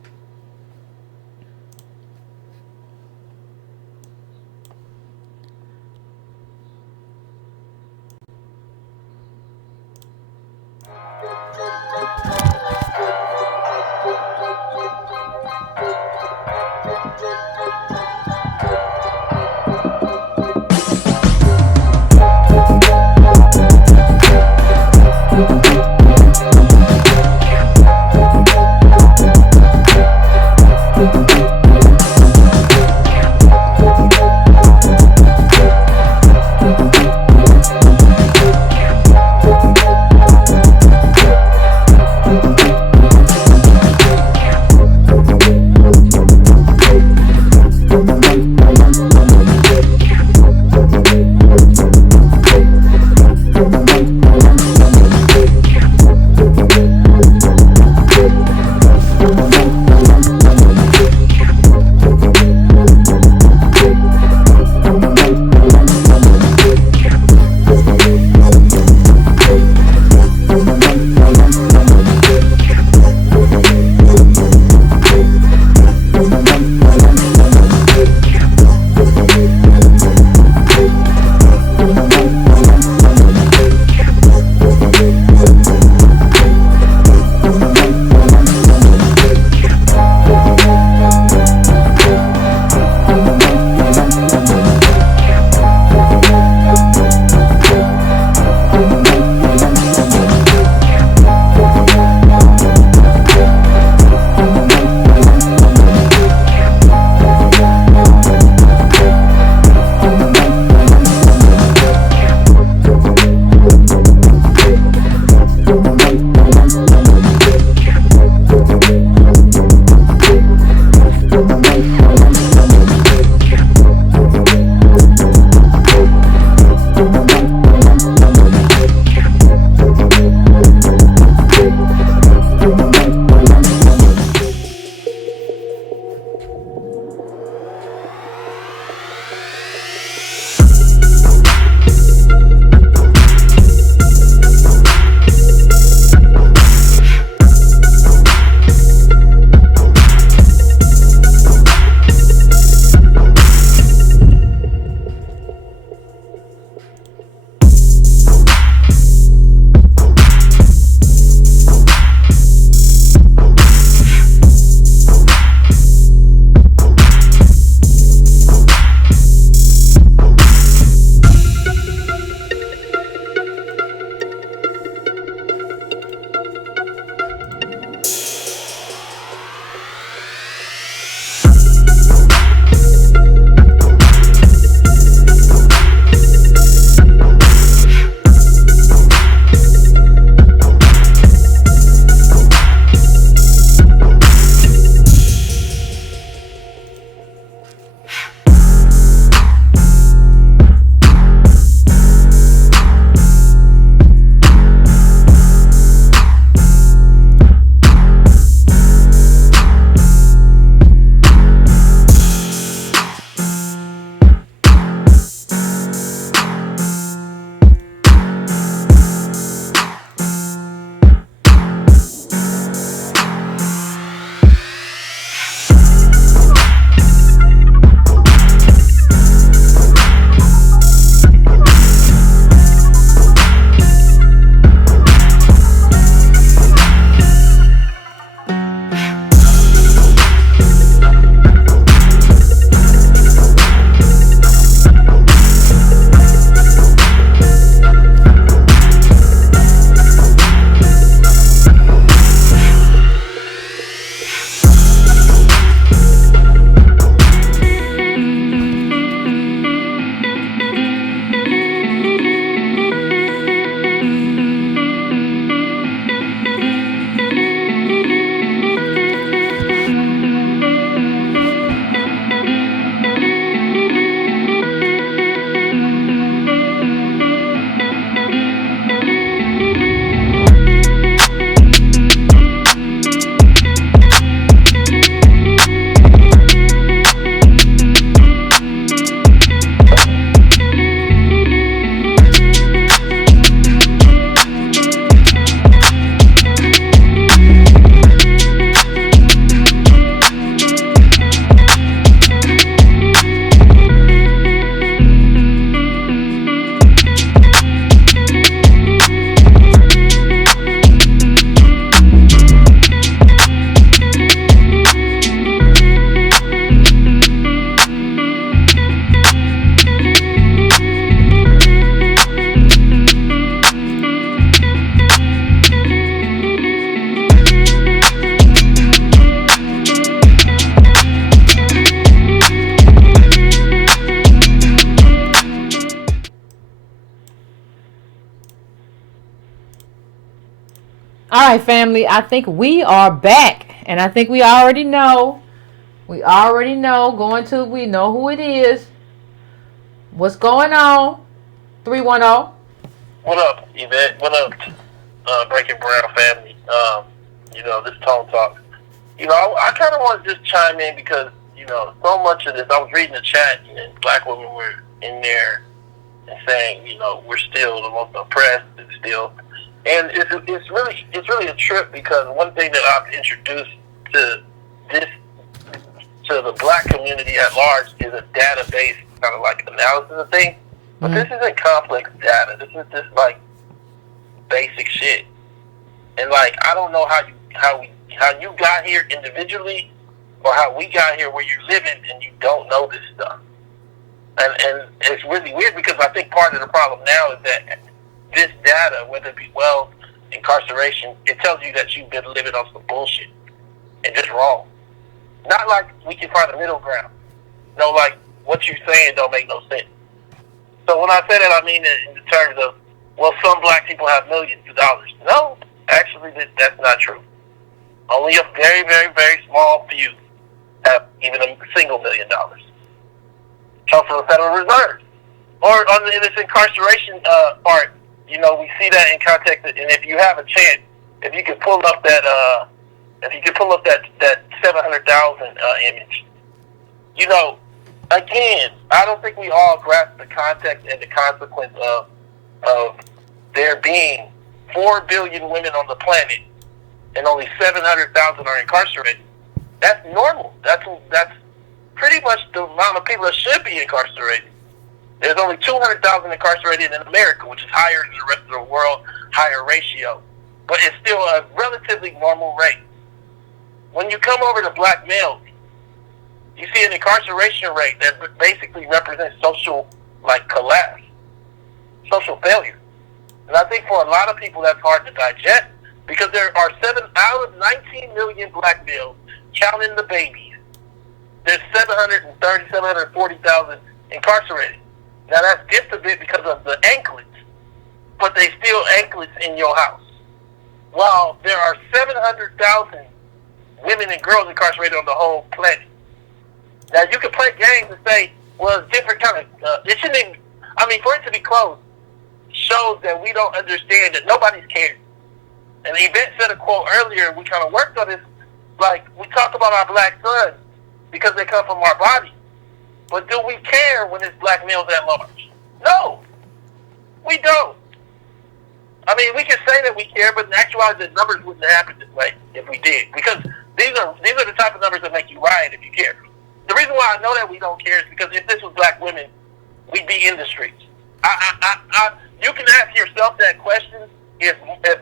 All right, family. I think we are back, and I think we already know. We already know. We know who it is. What's going on? 310. What up, Yvette? What up, Breaking Brown family? This Tone Talk. I kind of want to just chime in because, so much of this, I was reading the chat and black women were in there and saying, we're still the most oppressed and still. And it's really a trip because one thing that I've introduced to this, to the black community at large is a database kind of like analysis of things. But this isn't complex data. This is just like basic shit. And like I don't know how you got here individually, or how we got here where you're living and you don't know this stuff. And it's really weird because I think part of the problem now is that this data, whether it be wealth, incarceration, it tells you that you've been living on some bullshit and just wrong. Not like we can find a middle ground. No, like what you're saying don't make no sense. So when I say that, I mean it in the terms of, well, some black people have millions of dollars. No, actually, that's not true. Only a very, very, very small few have even a single $1 million. Come from the Federal Reserve. Or in this incarceration part, we see that in context. And if you have a chance, if you could pull up that, that 700,000 image, again, I don't think we all grasp the context and the consequence of there being 4 billion women on the planet and only 700,000 are incarcerated. That's normal. That's pretty much the amount of people that should be incarcerated. There's only 200,000 incarcerated in America, which is higher than the rest of the world, higher ratio. But it's still a relatively normal rate. When you come over to black males, you see an incarceration rate that basically represents social, collapse, social failure. And I think for a lot of people that's hard to digest because there are 7 out of 19 million black males, counting the babies. There's 740,000 incarcerated. Now that's dipped a bit because of the anklets, but they still anklets in your house. While there are 700,000 women and girls incarcerated on the whole planet. Now you can play games and say, well, it's different kind of. It shouldn't even. I mean, for it to be closed shows that we don't understand that nobody's cared. And Yvette said a quote earlier. We kind of worked on this. Like we talk about our black sons because they come from our body, but do we care when it's black males at large? No, we don't. I mean, we can say that we care, but in actuality, the numbers wouldn't happen this way if we did. Because these are the type of numbers that make you riot if you care. The reason why I know that we don't care is because if this was black women, we'd be in the streets. You can ask yourself that question. If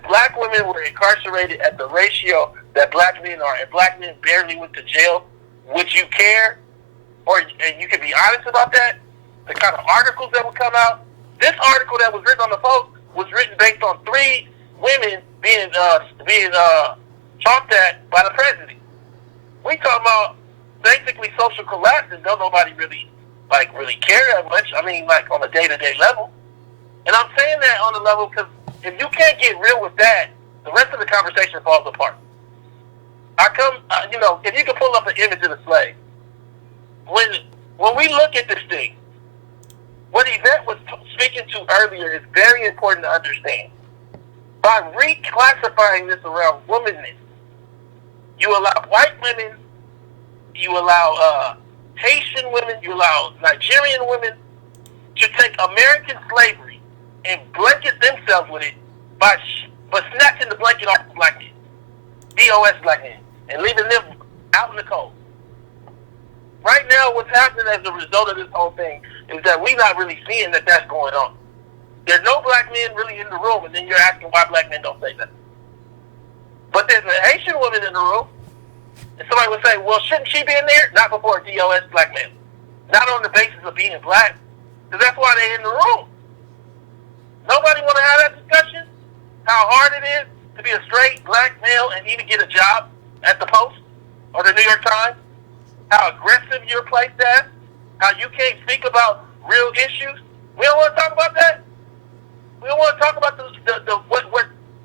black women were incarcerated at the ratio that black men are, and black men barely went to jail, would you care? And you can be honest about that. The kind of articles that would come out. This article that was written on the Post was written based on 3 women being talked at by the president. We talking about basically social collapse, and don't nobody really care that much. I mean, on a day-to-day level. And I'm saying that on the level because if you can't get real with that, the rest of the conversation falls apart. If you can pull up an image of the slave, when we look at this thing, what Yvette was speaking to earlier is very important to understand. By reclassifying this around womanness, you allow white women, you allow Haitian women, you allow Nigerian women to take American slavery and blanket themselves with it by snatching the blanket off the black men, DOS black men, and leaving them out in the cold. Right now, what's happening as a result of this whole thing is that we're not really seeing that that's going on. There's no black men really in the room, and then you're asking why black men don't say that. But there's a Haitian woman in the room, and somebody would say, well, shouldn't she be in there? Not before a DOS black man. Not on the basis of being black, because that's why they're in the room. Nobody want to have that discussion? How hard it is to be a straight black male and even get a job at the Post or the New York Times? How aggressive you're placed as? How you can't speak about real issues? We don't want to talk about that. We don't want to talk about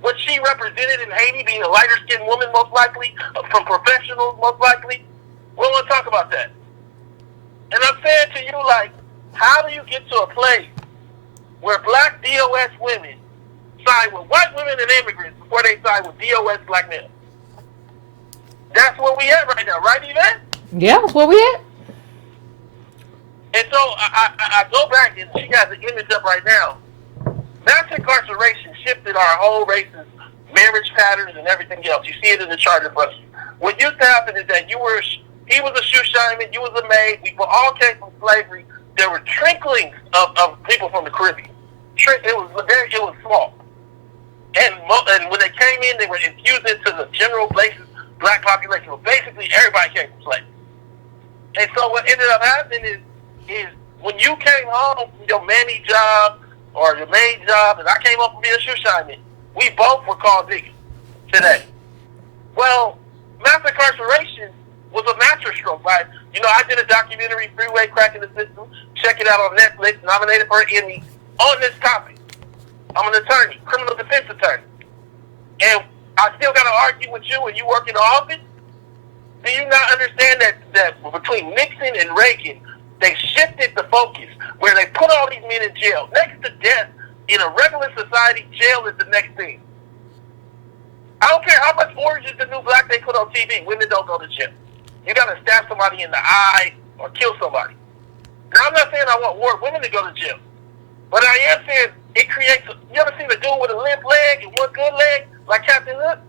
what she represented in Haiti, being a lighter-skinned woman, most likely, from professionals, most likely. We don't want to talk about that. And I'm saying to you, like, how do you get to a place where black DOS women side with white women and immigrants before they side with DOS black men? That's where we at right now, right, Yvette? Yeah, that's where we at. And so I go back, and she has the image up right now. Mass incarceration shifted our whole race's marriage patterns and everything else. You see it in the chart in front of you. What used to happen is that he was a shoe shineman, you was a maid. We all came from slavery. There were trinklings of people from the Caribbean. It was small. And when they came in, they were infused into the general black population. Well, basically, everybody came from slavery. And so what ended up happening is when you came home from your mammy job or your maid job, and I came up from being a shoe shineman, we both were called niggas today. Well, mass incarceration was a master stroke, right? You know, I did a documentary, Freeway Cracking the System. Check it out on Netflix, nominated for an Emmy, on this topic. I'm an attorney, criminal defense attorney. And I still got to argue with you when you work in the office. Do you not understand that between Nixon and Reagan, they shifted the focus where they put all these men in jail? Next to death, in a regular society, jail is the next thing. I don't care how much Orange is the New Black they put on TV. Women don't go to jail. You got to stab somebody in the eye or kill somebody. Now, I'm not saying I want more women to go to jail. But I am saying it creates... You ever seen a dude with a limp leg and one good leg, like Captain Hook?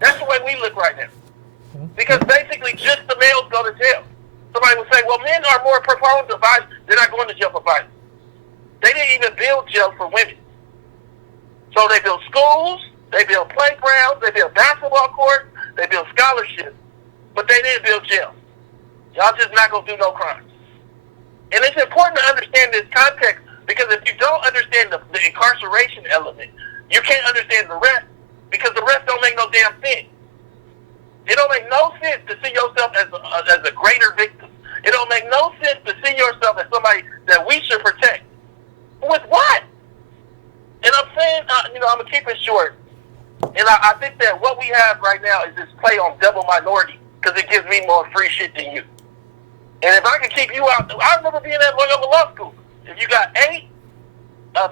That's the way we look right now. Because basically just the males go to jail. Somebody would say, well, men are more prone to violence. They're not going to jail for violence. They didn't even build jail for women. So they built schools, they built playgrounds, they built basketball courts, they built scholarships, but they didn't build jail. Y'all just not going to do no crimes. And it's important to understand this context, because if you don't understand the incarceration element, you can't understand the rest, because the rest don't make no damn sense. It don't make no sense to see yourself as a greater victim. It don't make no sense to see yourself as somebody that we should protect. With what? And I'm saying, I'm going to keep it short. And I think that what we have right now is this play on double minority, because it gives me more free shit than you. And if I can keep you out, I remember being at Loyola Law School. If you got 8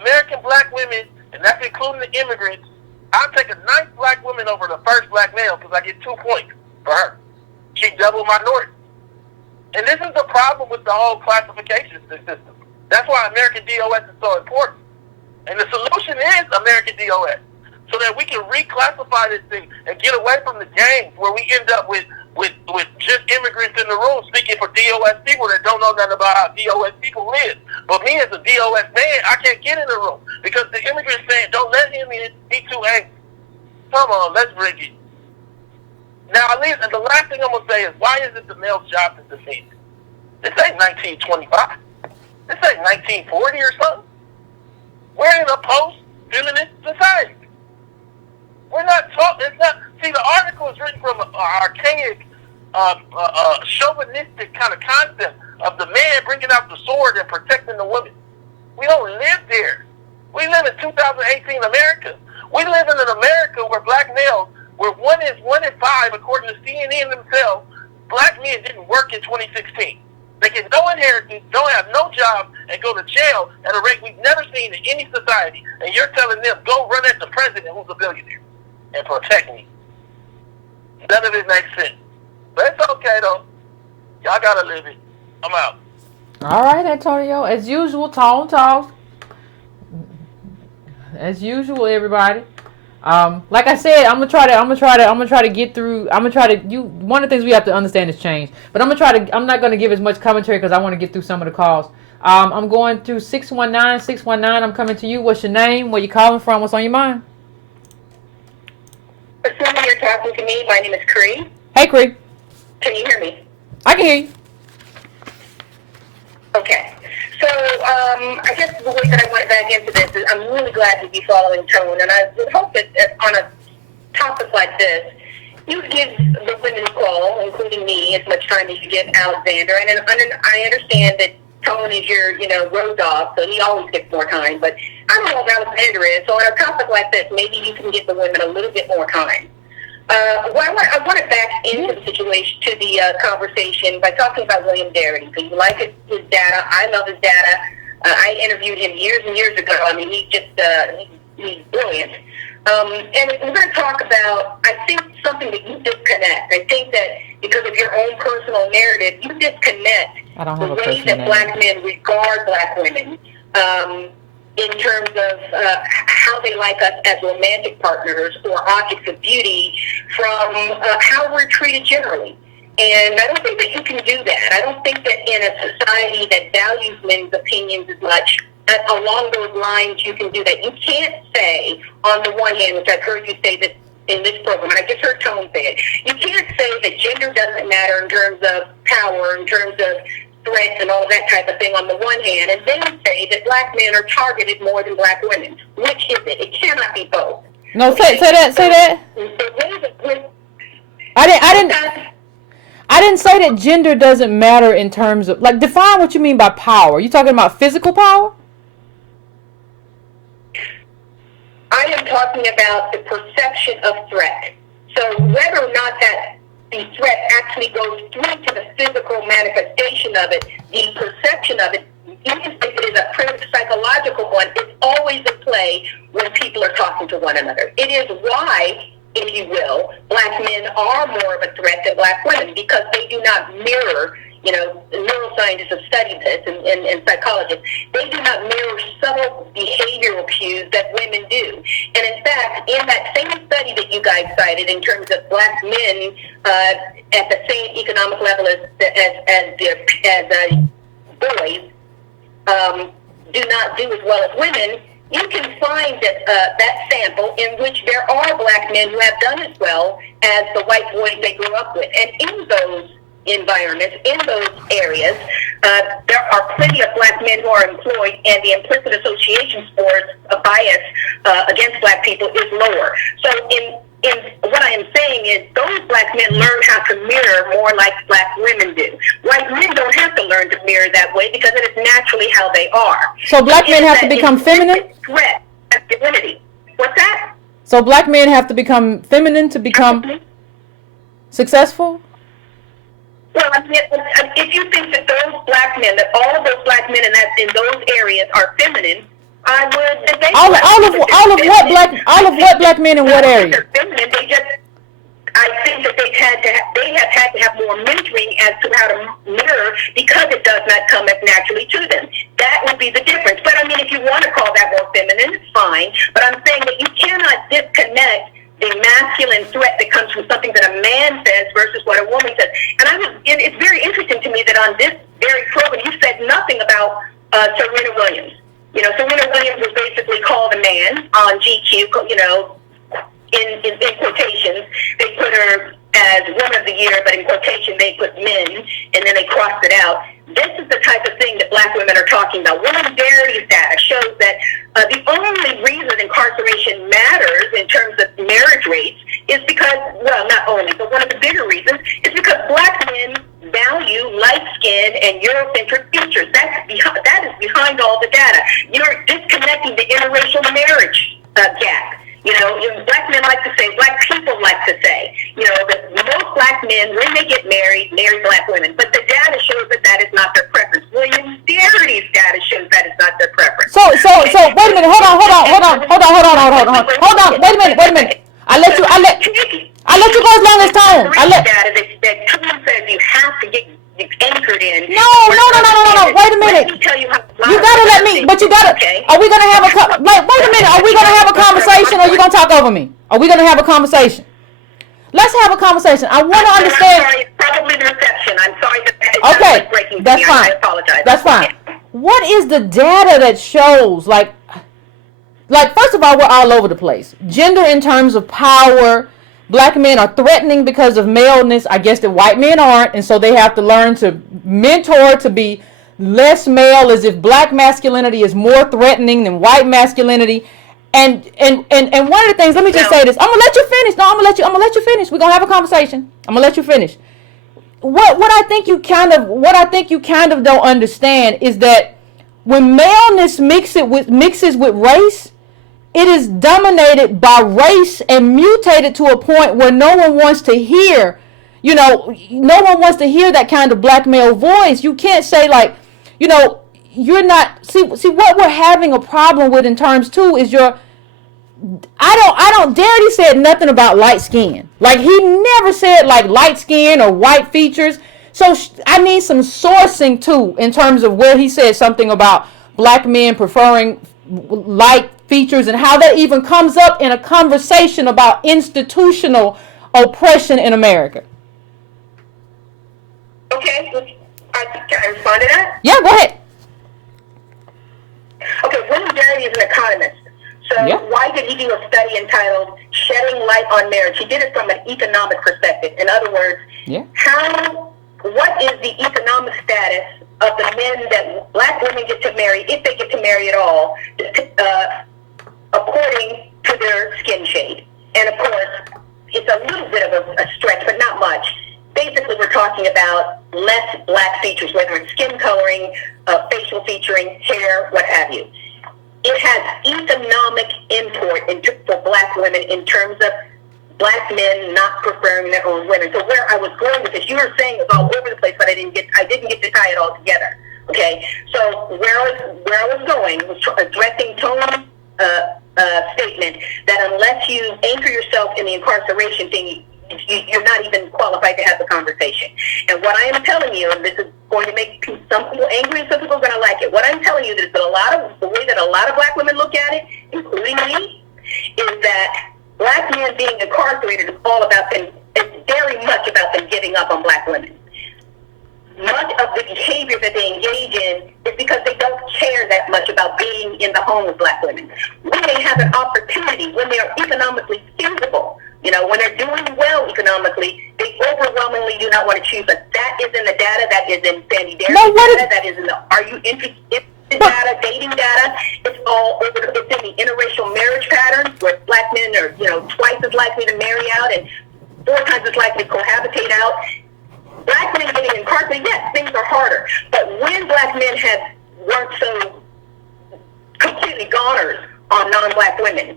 American black women, and that's including the immigrants, I'll take a nice black woman over the first black male because I get 2 points for her. She double minority. And this is the problem with the whole classification system. That's why American DOS is so important. And the solution is American DOS, so that we can reclassify this thing and get away from the games where we end up with just immigrants in the room speaking for DOS people that don't know nothing about how DOS people live. But me as a DOS man, I can't get in the room because the immigrants saying, don't let him in, he's too angry. Come on, let's bring it. Now, at least, and the last thing I'm going to say is, why is it the male's job to defend? This ain't 1925. This ain't 1940 or something. We're in a post-feminist society. We're not talking, it's not, see, the article is written from an archaic, chauvinistic kind of concept of the man bringing out the sword and protecting the woman. We don't live there. We live in 2018 America. We live in an America where black males, where 1 in 5, according to CNN themselves, black men didn't work in 2016. They get no inheritance, don't have no job, and go to jail at a rate we've never seen in any society. And you're telling them, go run at the president who's a billionaire and protect me. None of it makes sense. But it's okay, though. Y'all got to live it. I'm out. All right, Antonio. As usual, tone talk. As usual, everybody. Like I said, I'm gonna try to get through. One of the things we have to understand is change. But I'm not gonna give as much commentary because I want to get through some of the calls. I'm going through 619. I'm coming to you. What's your name? Where you calling from? What's on your mind? Assuming you're talking to me, my name is Cree. Hey, Cree. Can you hear me? I can hear you. Okay. So, I guess the way that I went back into this is I'm really glad to be following Tone, and I would hope that on a topic like this, you would give the women a call, including me, as much time as you give Alexander. And I understand that Tone is your, road dog, so he always gets more time. But I don't know if Alexander is. So on a topic like this, maybe you can give the women a little bit more time. I want to back into the situation, to the conversation by talking about William Darity, because you like his data. I love his data. I interviewed him years and years ago. I mean, he's brilliant. And we're going to talk about, I think, something that you disconnect. I think that because of your own personal narrative, you disconnect the way that black men regard black women. In terms of how they like us as romantic partners or objects of beauty from how we're treated generally. And I don't think that you can do that. I don't think that in a society that values men's opinions as much, that along those lines you can do that. You can't say, on the one hand, which I've heard you say this in this program, and I just heard Tone say it, you can't say that gender doesn't matter in terms of power, in terms of threats and all of that type of thing on the one hand, and then say that black men are targeted more than black women. Which is it? It cannot be both. No, say that. I didn't say that gender doesn't matter in terms of, like, define what you mean by power. You talking about physical power? I am talking about the perception of threat. So whether or not that the threat actually goes through to the physical manifestation of it, the perception of it, even if it is a primitive psychological one, it's always in play when people are talking to one another. It is why, if you will, black men are more of a threat than black women, because they do not mirror, neuroscientists have studied this and psychologists, they do not mirror subtle behavioral cues that women do. And in fact, in that same study that you guys cited in terms of black men at the same economic level as boys do not do as well as women, you can find that sample in which there are black men who have done as well as the white boys they grew up with. And in those environments, in those areas, there are plenty of black men who are employed, and the implicit association scores of bias against black people is lower. So in what I am saying is those black men learn how to mirror more like black women do. White men don't have to learn to mirror that way because it is naturally how they are. So black men have to become feminine? Threat, masculinity. What's that? So black men have to become feminine to become successful? Well, if you think that those black men, that all of those black men in those areas are feminine, I would. All of what black men in what area? They're feminine. I think that they have had to have more mentoring as to how to mirror, because it does not come as naturally to them. That would be the difference. But I mean, if you want to call that more feminine, it's fine. But I'm saying that you cannot disconnect the masculine threat that comes from something that a man says versus what a woman says. And it's very interesting to me that on this very program, you said nothing about Serena Williams. Serena Williams was basically called a man on GQ, in quotations. They put her as woman of the year, but in quotation they put men, and then they crossed it out. This is the type of thing that black women are talking about. William Darity's data shows that the only reason incarceration matters in terms of marriage rates is because, well, not only, but one of the bigger reasons is because black men value light skin and Eurocentric features. That is behind all the data. You're disconnecting the interracial marriage gap. Black men like to say, black people like to say, that most black men, when they get married, marry black women. But the data shows that is not their preference. William Darity's data shows that is not their preference. So wait a minute, hold on, wait a minute. I let you go as long as Tone. That Tone says you have to get anchored in. No. Wait a minute. Let me tell you how. You gotta let me. But you gotta. Okay. Are we gonna have a? Wait a minute. Are we gonna have a conversation, or are you gonna talk over me? Are we gonna have a conversation? Let's have a conversation. I want to understand. I'm sorry, it's probably the reception. I'm sorry. Okay, that's fine. I apologize. That's fine. What is the data that shows, like first of all, we're all over the place. Gender in terms of power. Black men are threatening because of maleness. I guess that white men aren't, and so they have to learn to mentor to be less male, as if black masculinity is more threatening than white masculinity. And one of the things, let me just say this. I'm gonna let you finish. No, I'm gonna let you finish. We're gonna have a conversation. I'm gonna let you finish. What I think you kind of don't understand is that when maleness mixes with race, it is dominated by race and mutated to a point where no one wants to hear, no one wants to hear that kind of black male voice. You can't say like, you're not, see what we're having a problem with in terms too is I don't, Darity said nothing about light skin. Like he never said like light skin or white features. So I need some sourcing too in terms of where he said something about black men preferring light features and how that even comes up in a conversation about institutional oppression in America. Okay, can I respond to that? Yeah, go ahead. Okay, William Darity is an economist. So why did he do a study entitled Shedding Light on Marriage? He did it from an economic perspective. In other words, what is the economic status of the men that black women get to marry, if they get to marry at all, according to their skin shade? And of course, it's a little bit of a stretch, but not much. Basically, we're talking about less black features, whether it's skin coloring, facial featuring, hair, what have you. It has economic import for black women in terms of black men not preferring their own women. So where I was going with this, you were saying it was all over the place, but I didn't get to tie it all together. Okay, so where I was going was addressing Tony's statement that unless you anchor yourself in the incarceration thing, you're not even qualified to have the conversation. And what I am telling you, and this is going to make some people angry and some people are going to like it, what I'm telling you is that the way that a lot of black women look at it, including me, is that black men being incarcerated is all about them, it's very much about them giving up on black women. Much of the behavior that they engage in is because they don't care that much about being in the home with black women. When they have an opportunity, when they are economically feasible, when they're doing well economically, they overwhelmingly do not want to choose. But that is in the data, that is in Sandy Darity's data, that is in the Are You Interested in data, dating data. It's all over. It's in the interracial marriage patterns where black men are, twice as likely to marry out and 4 times as likely to cohabitate out. Black men getting incarcerated, yes, things are harder. But when black men weren't so completely goners on non-black women,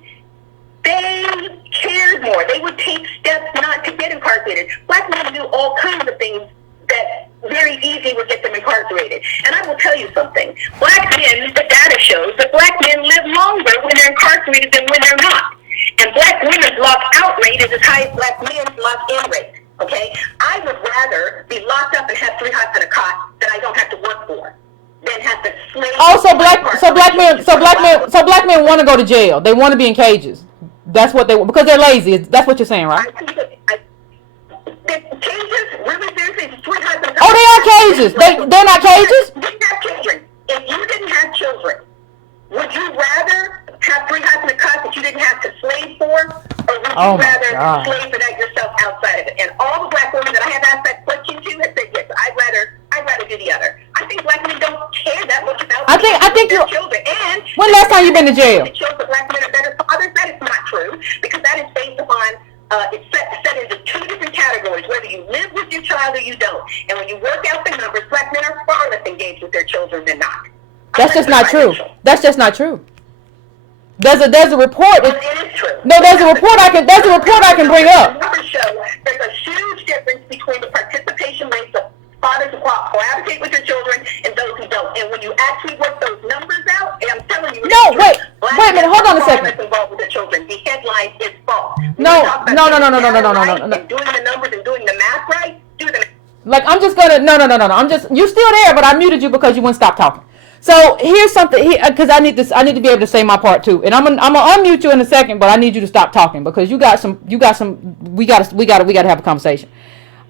they cared more. They would take steps not to get incarcerated. Black men do all kinds of things that very easily would get them incarcerated. And I will tell you something. Black men, the data shows that black men live longer when they're incarcerated than when they're not. And black women's lock-out rate is as high as black men's lock-in rate. Okay? I would rather be locked up and have 3 hots and a cot that I don't have to work for than have to slave. Oh, so black men want to go to jail. They want to be in cages. That's what they want because they're lazy. That's what you're saying, right? Cages, really seriously, 3 hots and a cot. Oh, they are cages. They're not cages. You didn't have children. If you didn't have children, would you rather have 3 hots and a cot that you didn't have to slave for, or would you rather slave for that yourself outside of it? And all the black women that I have asked that question to have said yes. I'd rather do the other. I think black men don't care that much about their children. And when last time you been to jail? It shows that black men are better fathers. That is not true because that is based upon it's set into 2 different categories, whether you live with your child or you don't. And when you work out the numbers, black men are far less engaged with their children than not. That's just not true. That's just not true. There's a report. Well, it is true. No, there's a report I can bring up. Numbers show there's a huge difference between the participation rates of fathers who cohabitate with their children and those who don't. And when you actually work those numbers out, and I'm telling you, wait a minute, hold on a second. Involved with their children. The headline is false. No. Doing the numbers and doing the math right, do the math. Like I'm just gonna you're still there, but I muted you because you wouldn't stop talking. So here's something because I need to be able to say my part too, and I'm gonna unmute you in a second, but I need you to stop talking because we gotta have a conversation.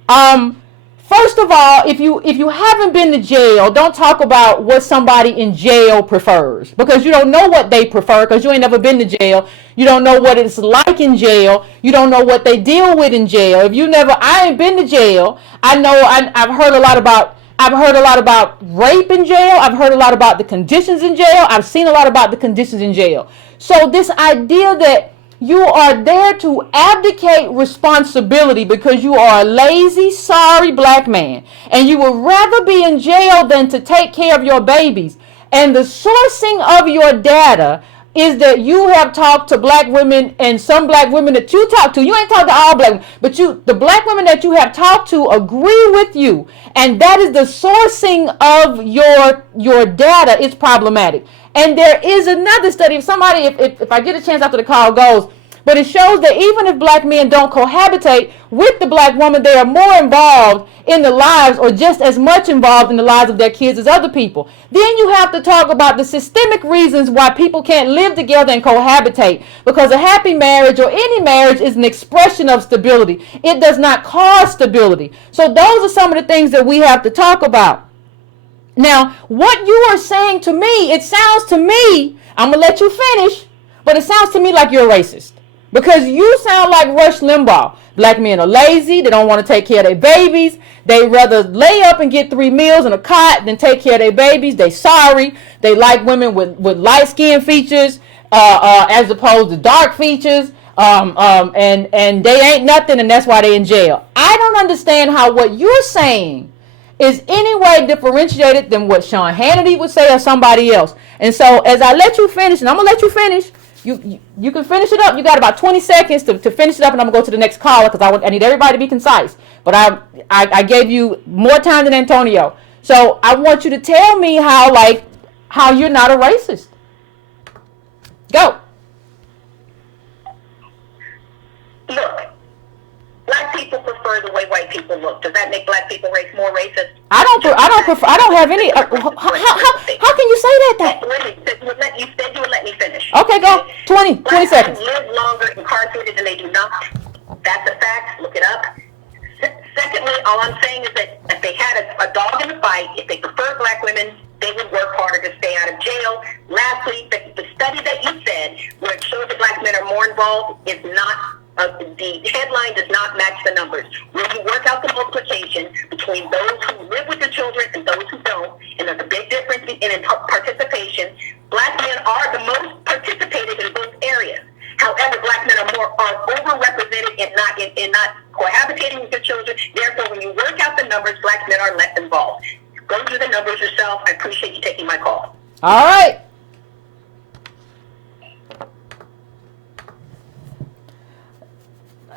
First of all, if you haven't been to jail, don't talk about what somebody in jail prefers because you don't know what they prefer because you ain't never been to jail. You don't know what it's like in jail. You don't know what they deal with in jail. I ain't been to jail. I know I've heard a lot about rape in jail. I've heard a lot about the conditions in jail. I've seen a lot about the conditions in jail. So this idea that you are there to abdicate responsibility because you are a lazy, sorry black man and you would rather be in jail than to take care of your babies. and the sourcing of your data is that you have talked to black women, and some black women that you talk to, you ain't talked to all black women, but the black women that you have talked to agree with you, and that is the sourcing of your data is problematic. And there is another study. If I get a chance after the call goes, but it shows that even if black men don't cohabitate with the black woman, they are more involved in the lives, or just as much involved in the lives of their kids as other people. Then you have to talk about the systemic reasons why people can't live together and cohabitate. Because a happy marriage, or any marriage, is an expression of stability. It does not cause stability. So those are some of the things that we have to talk about. Now, what you are saying to me, it sounds to me, I'm going to let you finish, but it sounds to me like you're a racist. Because you sound like Rush Limbaugh. Black men are lazy. They don't want to take care of their babies. They rather lay up and get 3 meals in a cot than take care of their babies. They sorry. They like women with light skin features as opposed to dark features. And they ain't nothing, and that's why they in jail. I don't understand how what you're saying is any way differentiated than what Sean Hannity would say or somebody else. And so as I let you finish, and I'm going to let you finish, you can finish it up. You got about 20 seconds to finish it up, and I'm going to go to the next caller because I need everybody to be concise. But I gave you more time than Antonio. So I want you to tell me how you're not a racist. Go. Look, black people prefer the way white people look. Does that make black people more racist? I don't have any. How can you say that? You said you would let me finish. Okay, go. 20 seconds. Black live longer incarcerated than they do not. That's a fact. Look it up. Secondly, all I'm saying is that if they had a dog in the fight, if they prefer black women, they would work harder to stay out of jail. Lastly, the study that you said, where it shows that black men are more involved, is not. The headline does not match the numbers. When you work out the multiplication between those who live with the children and those who don't, and there's a big difference in participation, black men are the most participated in both areas. However, black men are overrepresented in not cohabitating with their children. Therefore, when you work out the numbers, black men are less involved. Go through the numbers yourself. I appreciate you taking my call. All right.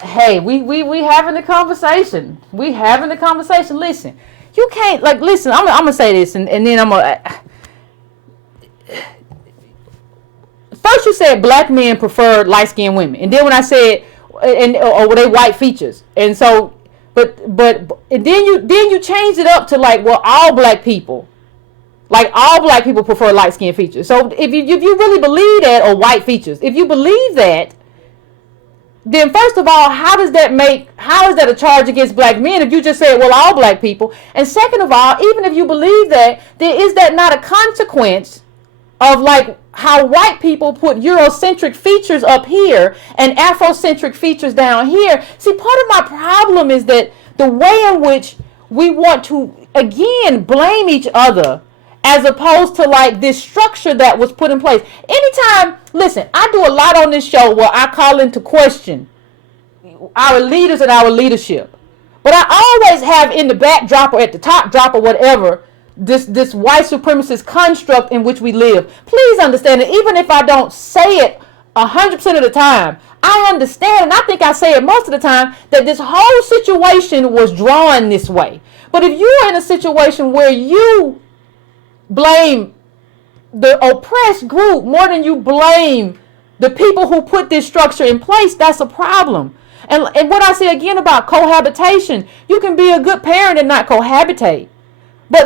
Hey, we having a conversation. We having a conversation. Listen, you can't listen. I'm gonna say this, and then I'm gonna. First, you said black men prefer light skinned women, and then when I said or they white features, and so, but and then you changed it up to all black people. Like all black people prefer light skinned features. So if you really believe that, or white features, if you believe that, then first of all, how is that a charge against black men if you just said, well, all black people? And second of all, even if you believe that, then is that not a consequence of how white people put Eurocentric features up here and Afrocentric features down here? See, part of my problem is that the way in which we want to, again, blame each other as opposed to this structure that was put in place. Anytime, listen, I do a lot on this show where I call into question our leaders and our leadership. But I always have in the backdrop or at the top drop or whatever, this white supremacist construct in which we live. Please understand that even if I don't say it 100% of the time, I understand, and I think I say it most of the time, that this whole situation was drawn this way. But if you're in a situation where you blame the oppressed group more than you blame the people who put this structure in place, that's a problem. And what I say again about cohabitation, you can be a good parent and not cohabitate. But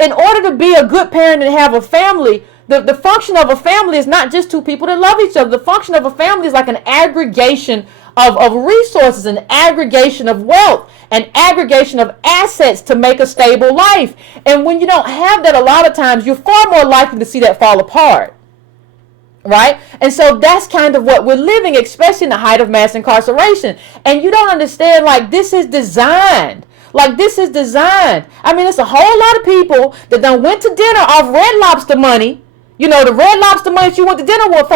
in order to be a good parent and have a family, the function of a family is not just two people that love each other. The function of a family is like an aggregation of resources, an aggregation of wealth, an aggregation of assets to make a stable life. And when you don't have that, a lot of times you're far more likely to see that fall apart. Right? And so that's kind of what we're living, especially in the height of mass incarceration. And you don't understand, this is designed. This is designed. I mean, it's a whole lot of people that done went to dinner off Red Lobster money You know, the Red Lobster money that you went to dinner with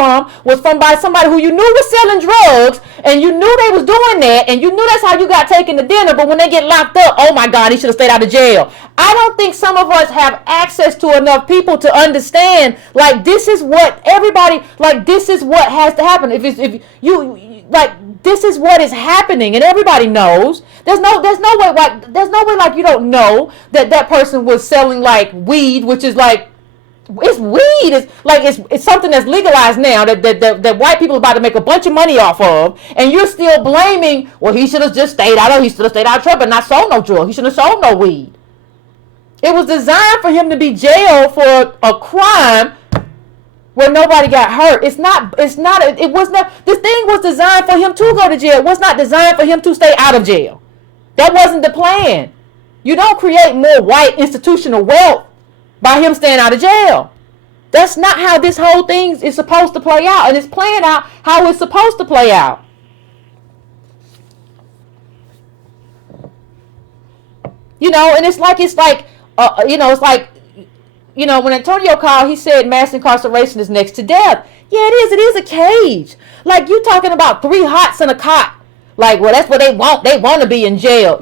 was from by somebody who you knew was selling drugs, and you knew they was doing that, and you knew that's how you got taken to dinner. But when they get locked up, oh my God, he should have stayed out of jail. I don't think some of us have access to enough people to understand, like, this is what everybody, like, this is what has to happen. If you like, this is what is happening, and everybody knows. There's no way like you don't know that person was selling like weed, which is like, it's weed. It's like it's something that's legalized now that white people are about to make a bunch of money off of, and you're still blaming. Well, he should have just stayed out of trouble and not sold no drug. He shouldn't have sold no weed. It was designed for him to be jailed for a crime where nobody got hurt. This thing was designed for him to go to jail. It was not designed for him to stay out of jail. That wasn't the plan. You don't create more white institutional wealth by him staying out of jail. That's not how this whole thing is supposed to play out. And it's playing out how it's supposed to play out. You know, and it's like, when Antonio called, he said mass incarceration is next to death. Yeah, it is. It is a cage. Like, you talking about 3 hots in a cot. Like, well, that's what they want. They want to be in jail.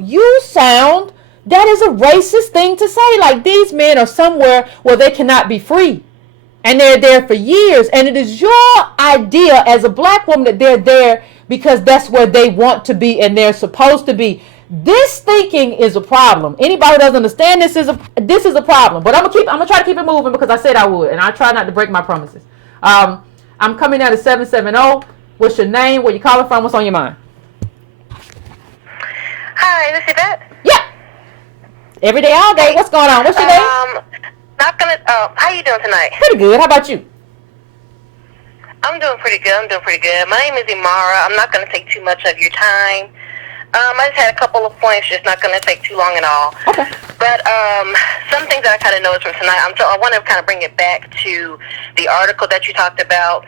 That is a racist thing to say. Like, these men are somewhere where they cannot be free. And they're there for years. And it is your idea as a black woman that they're there because that's where they want to be and they're supposed to be. This thinking is a problem. Anybody who doesn't understand this is a problem. But I'm gonna try to keep it moving because I said I would, and I try not to break my promises. I'm coming out at 770. What's your name? Where you calling from? What's on your mind? Hi, this is Yvette. Yeah. Every day, all day. What's going on? What's your name? How you doing tonight? Pretty good. How about you? I'm doing pretty good. My name is Imara. I'm not going to take too much of your time. I just had a couple of points, just not going to take too long at all. Okay. But some things that I kind of noticed from tonight, I want to kind of bring it back to the article that you talked about,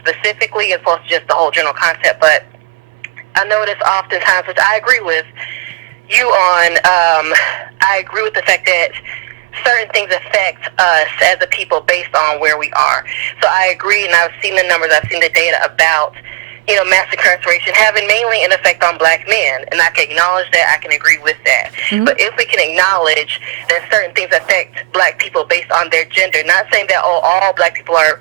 specifically, as opposed to just the whole general concept. But I notice oftentimes, which I agree with you on, I agree with the fact that certain things affect us as a people based on where we are. So I agree, and I've seen the numbers, I've seen the data about, mass incarceration having mainly an effect on black men, and I can acknowledge that, I can agree with that. Mm-hmm. But if we can acknowledge that certain things affect black people based on their gender, not saying that, all black people are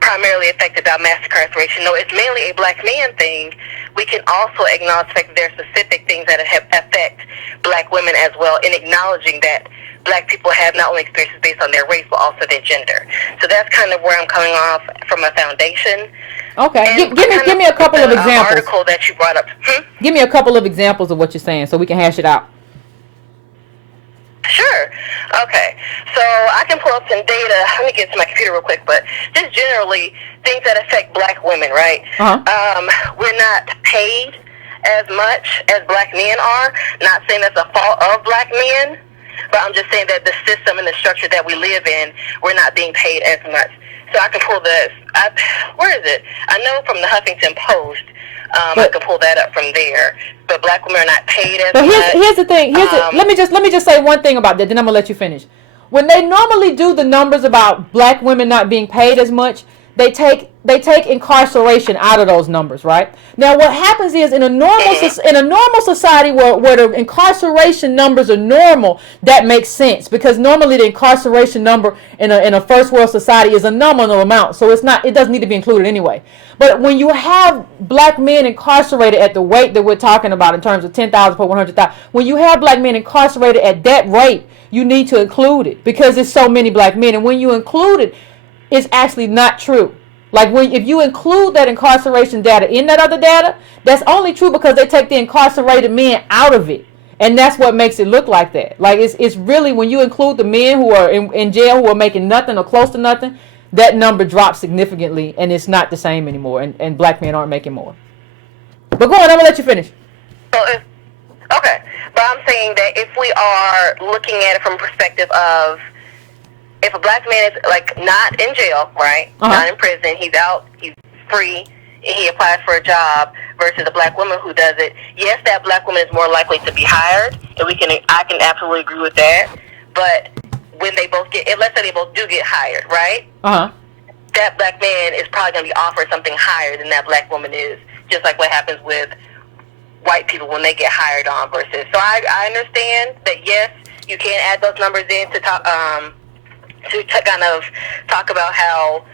primarily affected by mass incarceration. No, it's mainly a black man thing. We can also acknowledge the fact that there are specific things that affect black women as well, in acknowledging that black people have not only experiences based on their race, but also their gender. So that's kind of where I'm coming off from a foundation. Okay, give me a couple of examples. Article that you brought up. Give me a couple of examples of what you're saying, so we can hash it out. Sure. Okay. So I can pull up some data. Let me get to my computer real quick. But just generally, things that affect black women, right? We're not paid as much as black men are. Not saying that's a fault of black men, but I'm just saying that the system and the structure that we live in, we're not being paid as much. So I can pull this. Where is it? I know from the Huffington Post. I can pull that up from there. But black women are not paid as much. But here's the thing. Let me just say one thing about that. Then I'm gonna let you finish. When they normally do the numbers about black women not being paid as much, they take incarceration out of those numbers, right? Now, what happens is in a normal society where the incarceration numbers are normal, that makes sense because normally the incarceration number in a first world society is a nominal amount, so it doesn't need to be included anyway. But when you have black men incarcerated at the rate that we're talking about in terms of 10,000 per 100,000, when you have black men incarcerated at that rate, you need to include it because there's so many black men, and when you include it, it's actually not true. Like if you include that incarceration data in that other data, that's only true because they take the incarcerated men out of it. And that's what makes it look like that. Like it's really when you include the men who are in jail who are making nothing or close to nothing, that number drops significantly and it's not the same anymore. And black men aren't making more. But go on, I'm going to let you finish. Okay. But I'm saying that if we are looking at it from a perspective of if a black man is not in jail, right? Not in prison, he's out, he's free, and he applies for a job versus a black woman who does it. Yes, that black woman is more likely to be hired, and I can absolutely agree with that. But when they both get, let's say they both do get hired, right? That black man is probably going to be offered something higher than that black woman is, just like what happens with white people when they get hired on versus. So I understand that, yes, you can add those numbers in to talk, to kind of talk about how,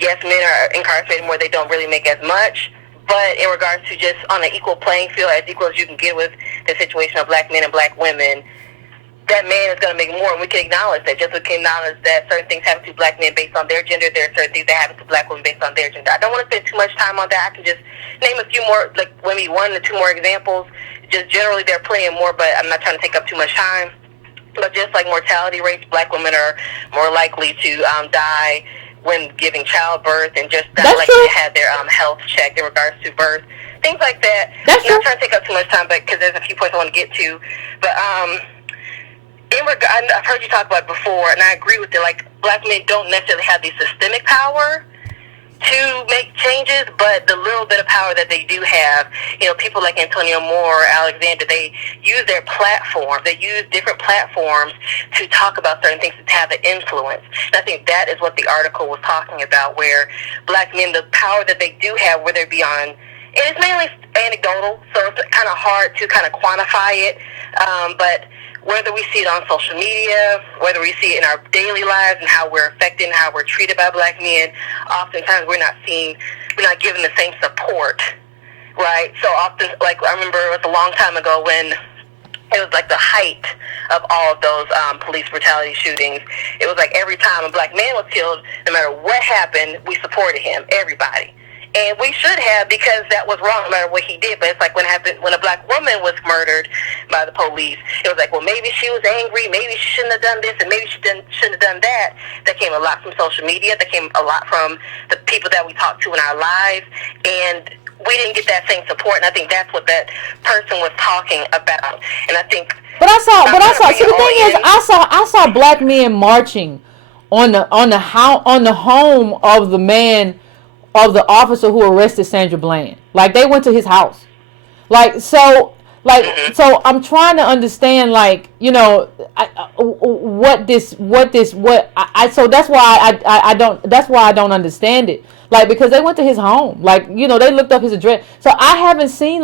yes, men are incarcerated more, they don't really make as much. But in regards to just on an equal playing field, as equal as you can get with the situation of black men and black women, that man is going to make more, and we can acknowledge that. Just like we can acknowledge that certain things happen to black men based on their gender, there are certain things that happen to black women based on their gender. I don't want to spend too much time on that. I can just name a few more, like maybe 1 to 2 more examples. Just generally they're playing more, but I'm not trying to take up too much time. But just like mortality rates, black women are more likely to die when giving childbirth, and just not likely to have their health checked in regards to birth. Things like that. I'm not trying to take up too much time, but because there's a few points I want to get to. But I've heard you talk about it before, and I agree with it. Like, black men don't necessarily have the systemic power to make changes, but the little bit of power that they do have, people like Antonio Moore, Alexander, they use their platform. They use different platforms to talk about certain things to have an influence. And I think that is what the article was talking about, where black men, the power that they do have, whether it be on, and it's mainly anecdotal, so it's kind of hard to kind of quantify it, but whether we see it on social media, whether we see it in our daily lives and how we're affected and how we're treated by black men, oftentimes we're not given the same support, right? So often, like, I remember it was a long time ago when it was like the height of all of those police brutality shootings. It was like every time a black man was killed, no matter what happened, we supported him, everybody. And we should have, because that was wrong no matter what he did. But it's like when a black woman was murdered by the police, it was like, well, maybe she was angry, maybe she shouldn't have done this, and maybe she shouldn't have done that. That came a lot from social media. That came a lot from the people that we talked to in our lives. And we didn't get that same support. And I think that's what that person was talking about. And I think... But I saw, see, the thing is, I saw black men marching on the home of the man, of the officer who arrested Sandra Bland. Like, they went to his house. So I'm trying to understand, so that's why I don't understand it. Like, because they went to his home. Like, they looked up his address. So I haven't seen,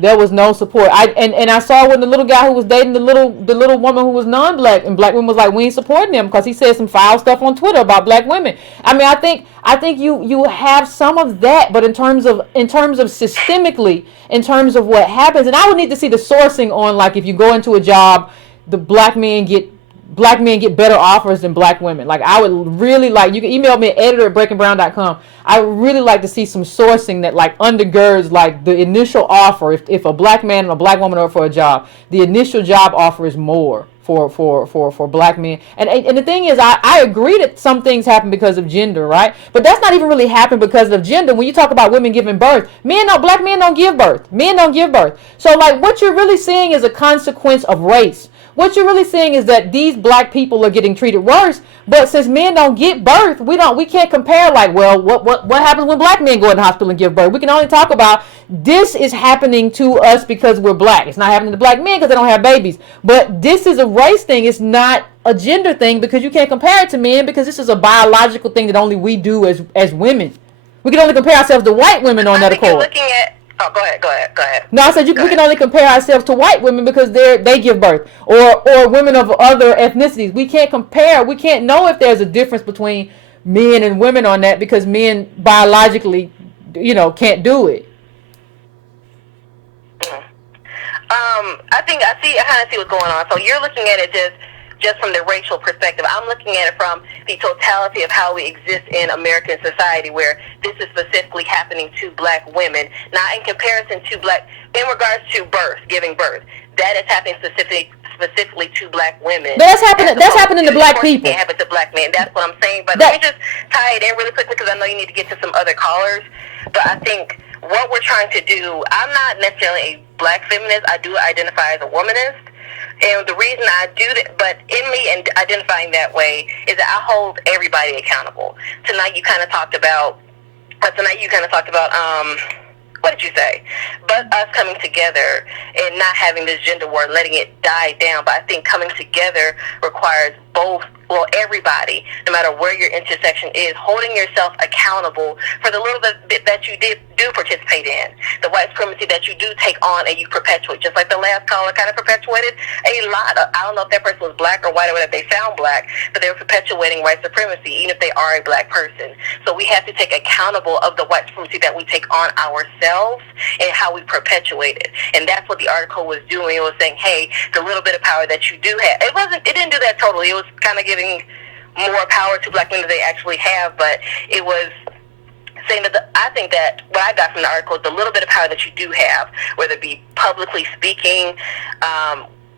there was no support. I saw when the little guy who was dating the little woman who was non-black, and black women was like, we ain't supporting him because he said some foul stuff on Twitter about black women. I mean, I think you have some of that, but in terms of systemically, in terms of what happens, and I would need to see the sourcing on, like, if you go into a job, the black men get better offers than black women. Like, I would really like, you can email me at editor@breakingbrown.com. I would really like to see some sourcing that, like, undergirds, like, the initial offer. If a black man and a black woman are for a job, the initial job offer is more for black men. And the thing is, I agree that some things happen because of gender, right? But that's not even really happen because of gender. When you talk about women giving birth, black men don't give birth. Men don't give birth. So, like, what you're really seeing is a consequence of race. What you're really seeing is that these black people are getting treated worse, but since men don't get birth, we can't compare, like, well, what happens when black men go in the hospital and give birth? We can only talk about this is happening to us because we're black. It's not happening to black men because they don't have babies. But this is a race thing. It's not a gender thing, because you can't compare it to men, because this is a biological thing that only we do as women. We can only compare ourselves to white women on that accord. Oh, go ahead. No, I said we can only compare ourselves to white women because they give birth, or women of other ethnicities. We can't compare. We can't know if there's a difference between men and women on that, because men biologically, can't do it. I kind of see what's going on. So you're looking at it just from the racial perspective. I'm looking at it from the totality of how we exist in American society, where this is specifically happening to black women, not in comparison to in regards to giving birth. That is happening specifically to black women. But that's happening to black people. It can't happen to black men. That's what I'm saying. But let me just tie it in really quickly, because I know you need to get to some other callers. But I think what we're trying to do, I'm not necessarily a black feminist. I do identify as a womanist. And the reason I do that, but in me and identifying that way, is that I hold everybody accountable. Tonight you kind of talked about what did you say? But us coming together and not having this gender war, letting it die down. But I think coming together requires both, well, everybody, no matter where your intersection is, holding yourself accountable for the little bit that you do participate in, the white supremacy that you do take on and you perpetuate. Just like the last caller kind of perpetuated a lot of, I don't know if that person was black or white or whatever, they sound black, but they were perpetuating white supremacy, even if they are a black person. So we have to take accountable of the white supremacy that we take on ourselves and how we perpetuate it. And that's what the article was doing. It was saying, hey, the little bit of power that you do have. It didn't do that totally. It was kind of giving more power to black women than they actually have, but it was saying that I think that what I got from the article is the little bit of power that you do have, whether it be publicly speaking,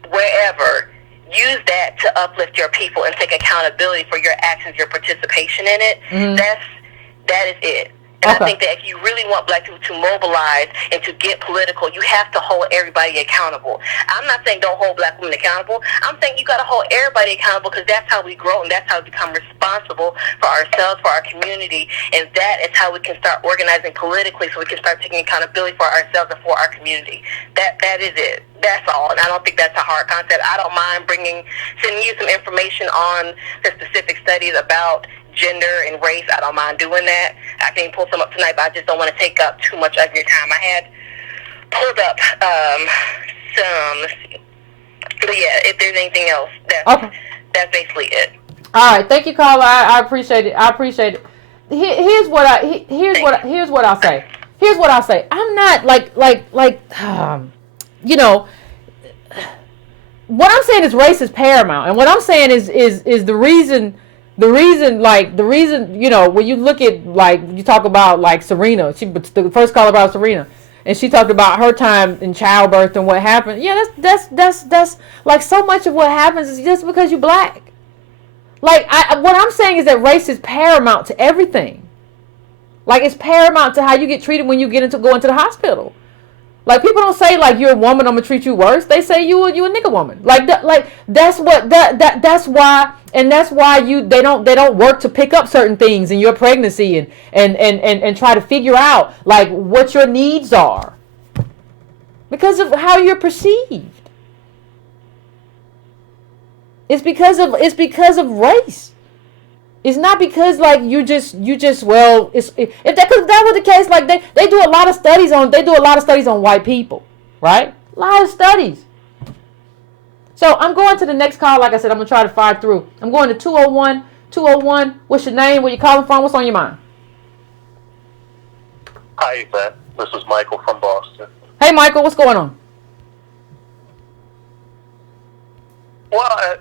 wherever, use that to uplift your people and take accountability for your actions, your participation in it. Mm-hmm. That is it. And I think that if you really want black people to mobilize and to get political, you have to hold everybody accountable. I'm not saying don't hold black women accountable. I'm saying you got to hold everybody accountable, because that's how we grow and that's how we become responsible for ourselves, for our community. And that is how we can start organizing politically, so we can start taking accountability for ourselves and for our community. That is it. That's all. And I don't think that's a hard concept. I don't mind sending you some information on the specific studies about gender and race. I don't mind doing that. I can pull some up tonight, but I just don't want to take up too much of your time. I had pulled up some, let's see. But yeah, if there's anything else, that's basically it. All right, thank you, Carla. I appreciate it. Here's what I'll say. Here's what I'll say. I'm not what I'm saying is race is paramount, and what I'm saying is the reason, when you look at, like, you talk about, like, Serena, the first caller about Serena, and she talked about her time in childbirth and what happened. Yeah, that's like, so much of what happens is just because you're black. Like, what I'm saying is that race is paramount to everything. Like, it's paramount to how you get treated when you go into the hospital. Like, people don't say, like, you're a woman, I'm gonna treat you worse. They say you a nigga woman. That's why they don't work to pick up certain things in your pregnancy and try to figure out, like, what your needs are, because of how you're perceived. It's because of race. It's not because, like, if that was the case, like, they do a lot of studies on white people, right? A lot of studies. So I'm going to the next call. Like I said, I'm gonna try to fire through. I'm going to 201. What's your name? Where you calling from? What's on your mind? Hi, Yvette. This is Michael from Boston. Hey, Michael, what's going on? Well,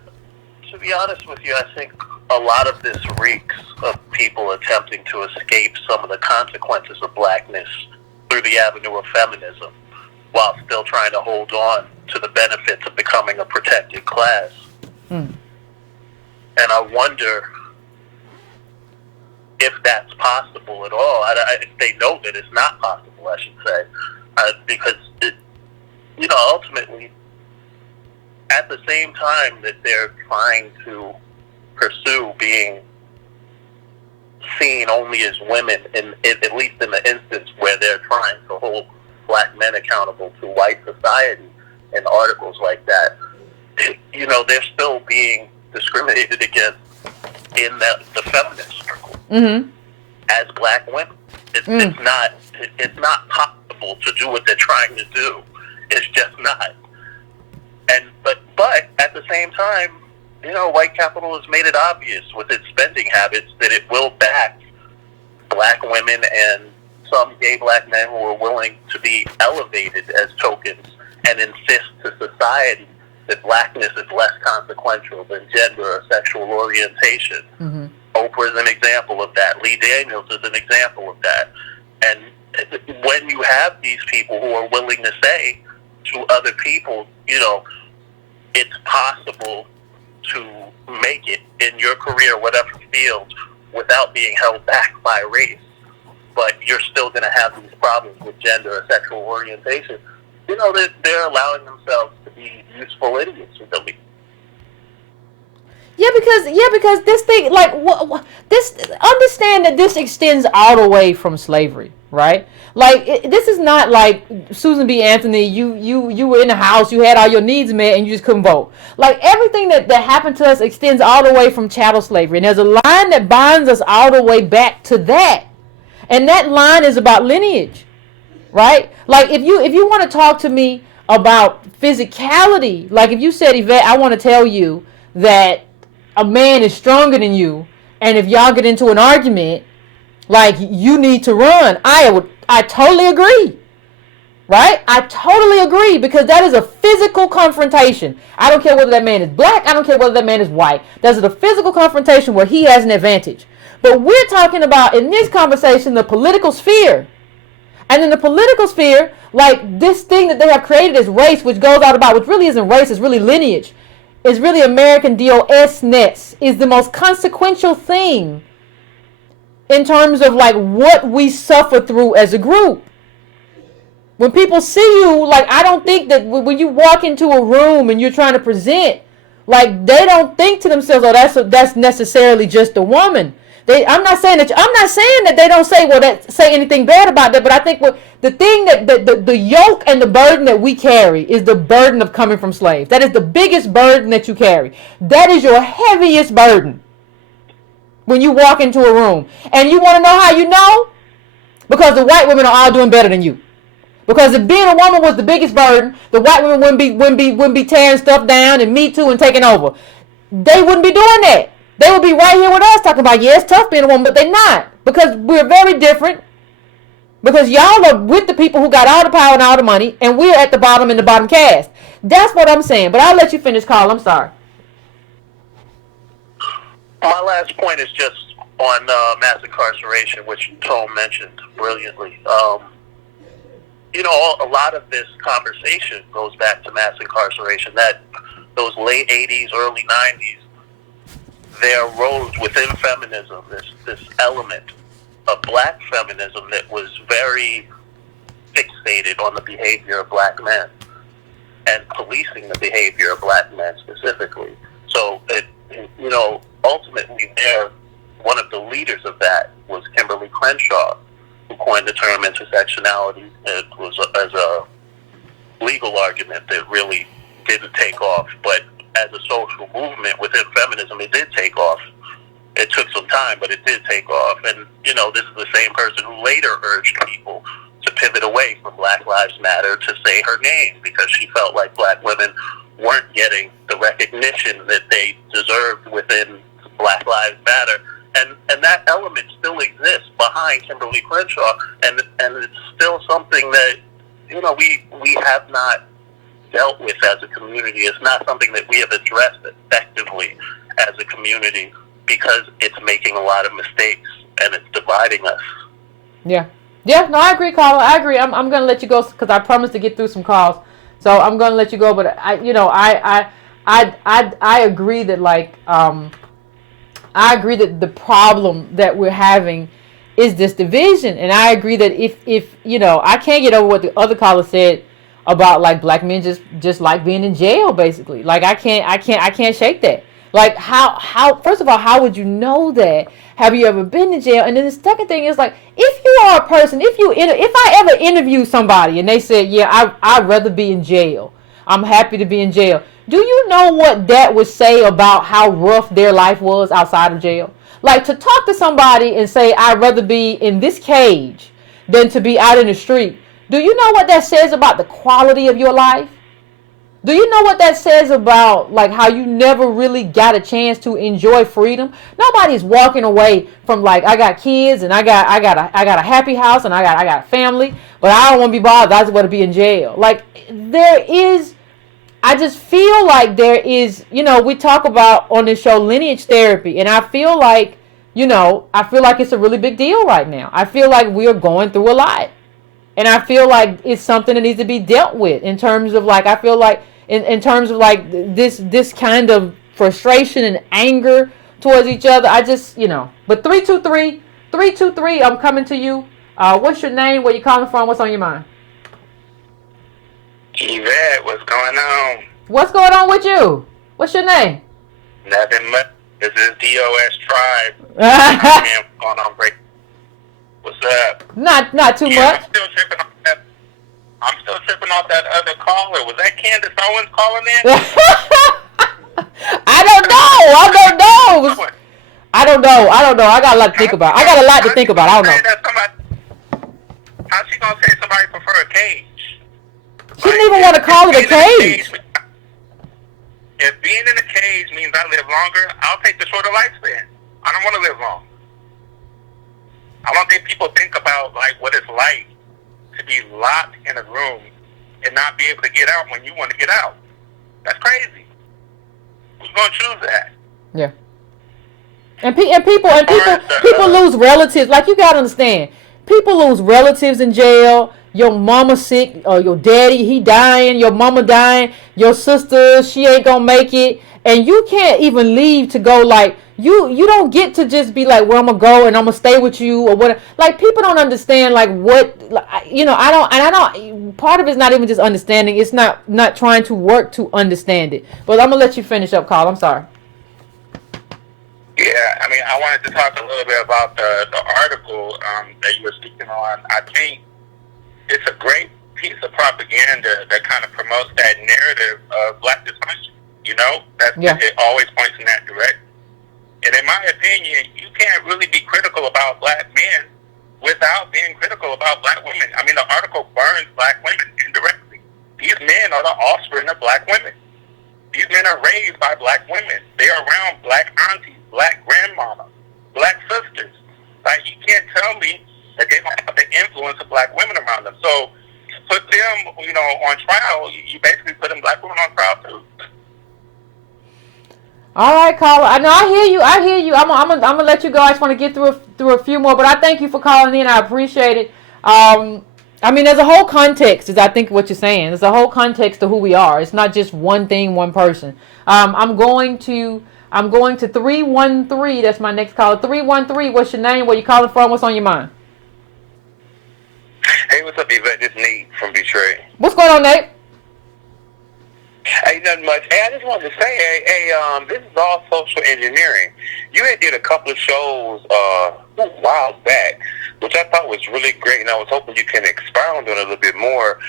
to be honest with you, I think a lot of this reeks of people attempting to escape some of the consequences of blackness through the avenue of feminism, while still trying to hold on to the benefits of becoming a protected class. And I wonder if that's possible at all. They know that it's not possible, I should say, because ultimately, at the same time that they're trying to pursue being seen only as women, at least in the instance where they're trying to hold black men accountable to white society in articles like that, they're still being discriminated against in the feminist circle as black women. It's not possible to do what they're trying to do. It's just not. But at the same time, white capital has made it obvious with its spending habits that it will back black women and some gay black men who are willing to be elevated as tokens and insist to society that blackness is less consequential than gender or sexual orientation. Oprah is an example of that. Lee Daniels is an example of that. And when you have these people who are willing to say to other people, it's possible to make it in your career, whatever field, without being held back by race, but you're still going to have these problems with gender or sexual orientation, they're allowing themselves to be useful idiots with the lead. because this thing, like, this, understand that this extends all the way from slavery, right? Like, this is not like Susan B. Anthony. You were in the house, you had all your needs met, and you just couldn't vote. Like, everything that happened to us extends all the way from chattel slavery, and there's a line that binds us all the way back to that, and that line is about lineage, right? Like, if you want to talk to me about physicality, like if you said, Yvette, I want to tell you that a man is stronger than you, and if y'all get into an argument, like, you need to run, I totally agree, right? I totally agree, because that is a physical confrontation. I don't care whether that man is black, I don't care whether that man is white. That's a physical confrontation where he has an advantage. But we're talking about, in this conversation, the political sphere. And in the political sphere, like, this thing that they have created is race, which goes out about, which really isn't race, it's really lineage. It's really American DOS-ness, is the most consequential thing in terms of, like, what we suffer through as a group. When people see you, like, I don't think that when you walk into a room and you're trying to present, like, they don't think to themselves, oh, that's necessarily just a woman. I'm not saying that they don't say anything bad about that, but I think the thing that the yoke and the burden that we carry is the burden of coming from slaves. That is the biggest burden that you carry. That is your heaviest burden when you walk into a room. And you want to know how you know? Because the white women are all doing better than you. Because if being a woman was the biggest burden, the white women wouldn't be tearing stuff down and Me Too and taking over. They wouldn't be doing that. They would be right here with us talking about, yeah, it's tough being a woman, but they're not. Because we're very different. Because y'all are with the people who got all the power and all the money, and we're at the bottom in the bottom caste. That's what I'm saying. But I'll let you finish, Carl. I'm sorry. My last point is just on mass incarceration, which Tone mentioned brilliantly. You know, a lot of this conversation goes back to mass incarceration. That those late 80s, early 90s, there arose within feminism this element of black feminism that was very fixated on the behavior of black men and policing the behavior of black men specifically. So, you know, ultimately one of the leaders of that was Kimberly Crenshaw, who coined the term intersectionality. It was as a legal argument that really didn't take off, but as a social movement within feminism, it did take off. It took some time, but it did take off. And, you know, this is the same person who later urged people to pivot away from Black Lives Matter to say her name, because she felt like black women weren't getting the recognition that they deserved within Black Lives Matter. And that element still exists behind Kimberly Crenshaw, and it's still something that, you know, we have not dealt with as a community. It's not something that we have addressed effectively as a community, because it's making a lot of mistakes and it's dividing us. Yeah, no, I agree, Carla. I agree. I'm going to let you go because I promised to get through some calls, so I'm going to let you go. But I agree that, like, I agree that the problem that we're having is this division, and I agree that if you know, I can't get over what the other caller said about, like, black men just like being in jail, basically. Like, I can't shake that. Like, how first of all, how would you know that? Have you ever been to jail? And then the second thing is, like, if you are a person, if I ever interview somebody and they said, yeah, I'd rather be in jail, I'm happy to be in jail, do you know what that would say about how rough their life was outside of jail? Like, to talk to somebody and say, I'd rather be in this cage than to be out in the street, do you know what that says about the quality of your life? Do you know what that says about, like, how you never really got a chance to enjoy freedom? Nobody's walking away from, like, I got kids and I got a happy house and I got a family, but I don't want to be bothered. I just want to be in jail. Like, I just feel like there is, you know, we talk about on this show lineage therapy, and I feel like it's a really big deal right now. I feel like we are going through a lot. And I feel like it's something that needs to be dealt with in terms of, like, I feel like in terms of, like, this kind of frustration and anger towards each other. I just, you know, but 323, I'm coming to you. What's your name? Where you calling from? What's on your mind? Yvette, what's going on? What's going on with you? What's your name? Nothing much. This is DOS Tribe. Man, going on break. What's up? Not too much. I'm still tripping off that. I'm still tripping off that other caller. Was that Candace Owens calling in? I don't know. I got a lot to think about. I don't know. How's she gonna say somebody prefer a cage? She didn't even want to call it a cage. If being in a cage means I live longer, I'll take the shorter lifespan. I don't want to live long. I don't think people think about like what it's like to be locked in a room and not be able to get out when you want to get out. That's crazy. Who's gonna choose that? Yeah. And people lose relatives. Like, you gotta understand, people lose relatives in jail. Your mama sick, or your daddy, he dying. Your mama dying. Your sister, she ain't gonna make it, and you can't even leave to go. Like, you don't get to just be like, well, I'm gonna go and I'm gonna stay with you or whatever. Like, people don't understand like what, you know. I don't. Part of it's not even just understanding. It's not trying to work to understand it. But I'm gonna let you finish up, Carl. I'm sorry. Yeah, I mean, I wanted to talk a little bit about the article that you were speaking on. I think it's a great piece of propaganda that kind of promotes that narrative of black dysfunction. You know, it always points in that direction. And in my opinion, you can't really be critical about black men without being critical about black women. I mean, the article burns black women indirectly. These men are the offspring of black women. These men are raised by black women. They are around black aunties, black grandmamas, black sisters. Like, you can't tell me that they don't have the influence of black women around them. So to put them, you know, on trial, you basically put them black women on trial too. All right, caller. I know. I hear you. I'm gonna let you go. I just want to get through a few more, but I thank you for calling in. I appreciate it. I mean, there's a whole context, is I think what you're saying. There's a whole context to who we are. It's not just one thing, one person. I'm going to 313. That's my next caller. 313. What's your name? Where you calling from? What's on your mind? Hey, what's up, Yvette? This is Nate from Detroit. What's going on, Nate? Hey, nothing much. Hey, I just wanted to say, this is all social engineering. You had did a couple of shows a while back, which I thought was really great, and I was hoping you can expound on it a little bit more.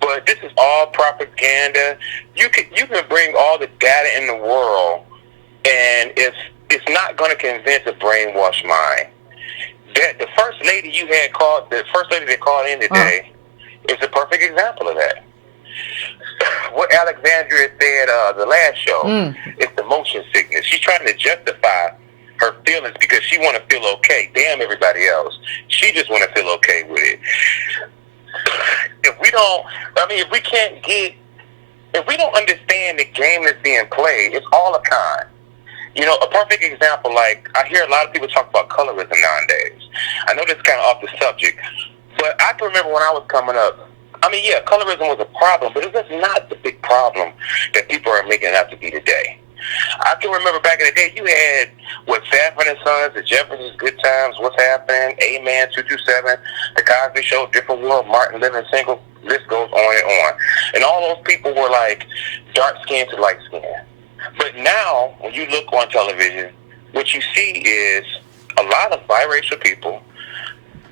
But this is all propaganda. You can bring all the data in the world, and it's not going to convince a brainwashed mind. The first lady that called in today is a perfect example of that. What Alexandria said the last show is the motion sickness. She's trying to justify her feelings because she want to feel okay. Damn everybody else. She just want to feel okay with it. If we don't understand the game that's being played, it's all a con. You know, a perfect example, like, I hear a lot of people talk about colorism nowadays. I know this is kind of off the subject, but I can remember when I was coming up, I mean, yeah, colorism was a problem, but it was not the big problem that people are making it out to be today. I can remember back in the day, you had, Sanford and Sons, The Jeffersons, Good Times, What's Happening, A-Man, 227, The Cosby Show, Different World, Martin Living Single, list goes on and on. And all those people were like dark skin to light skin. But now, when you look on television, what you see is a lot of biracial people,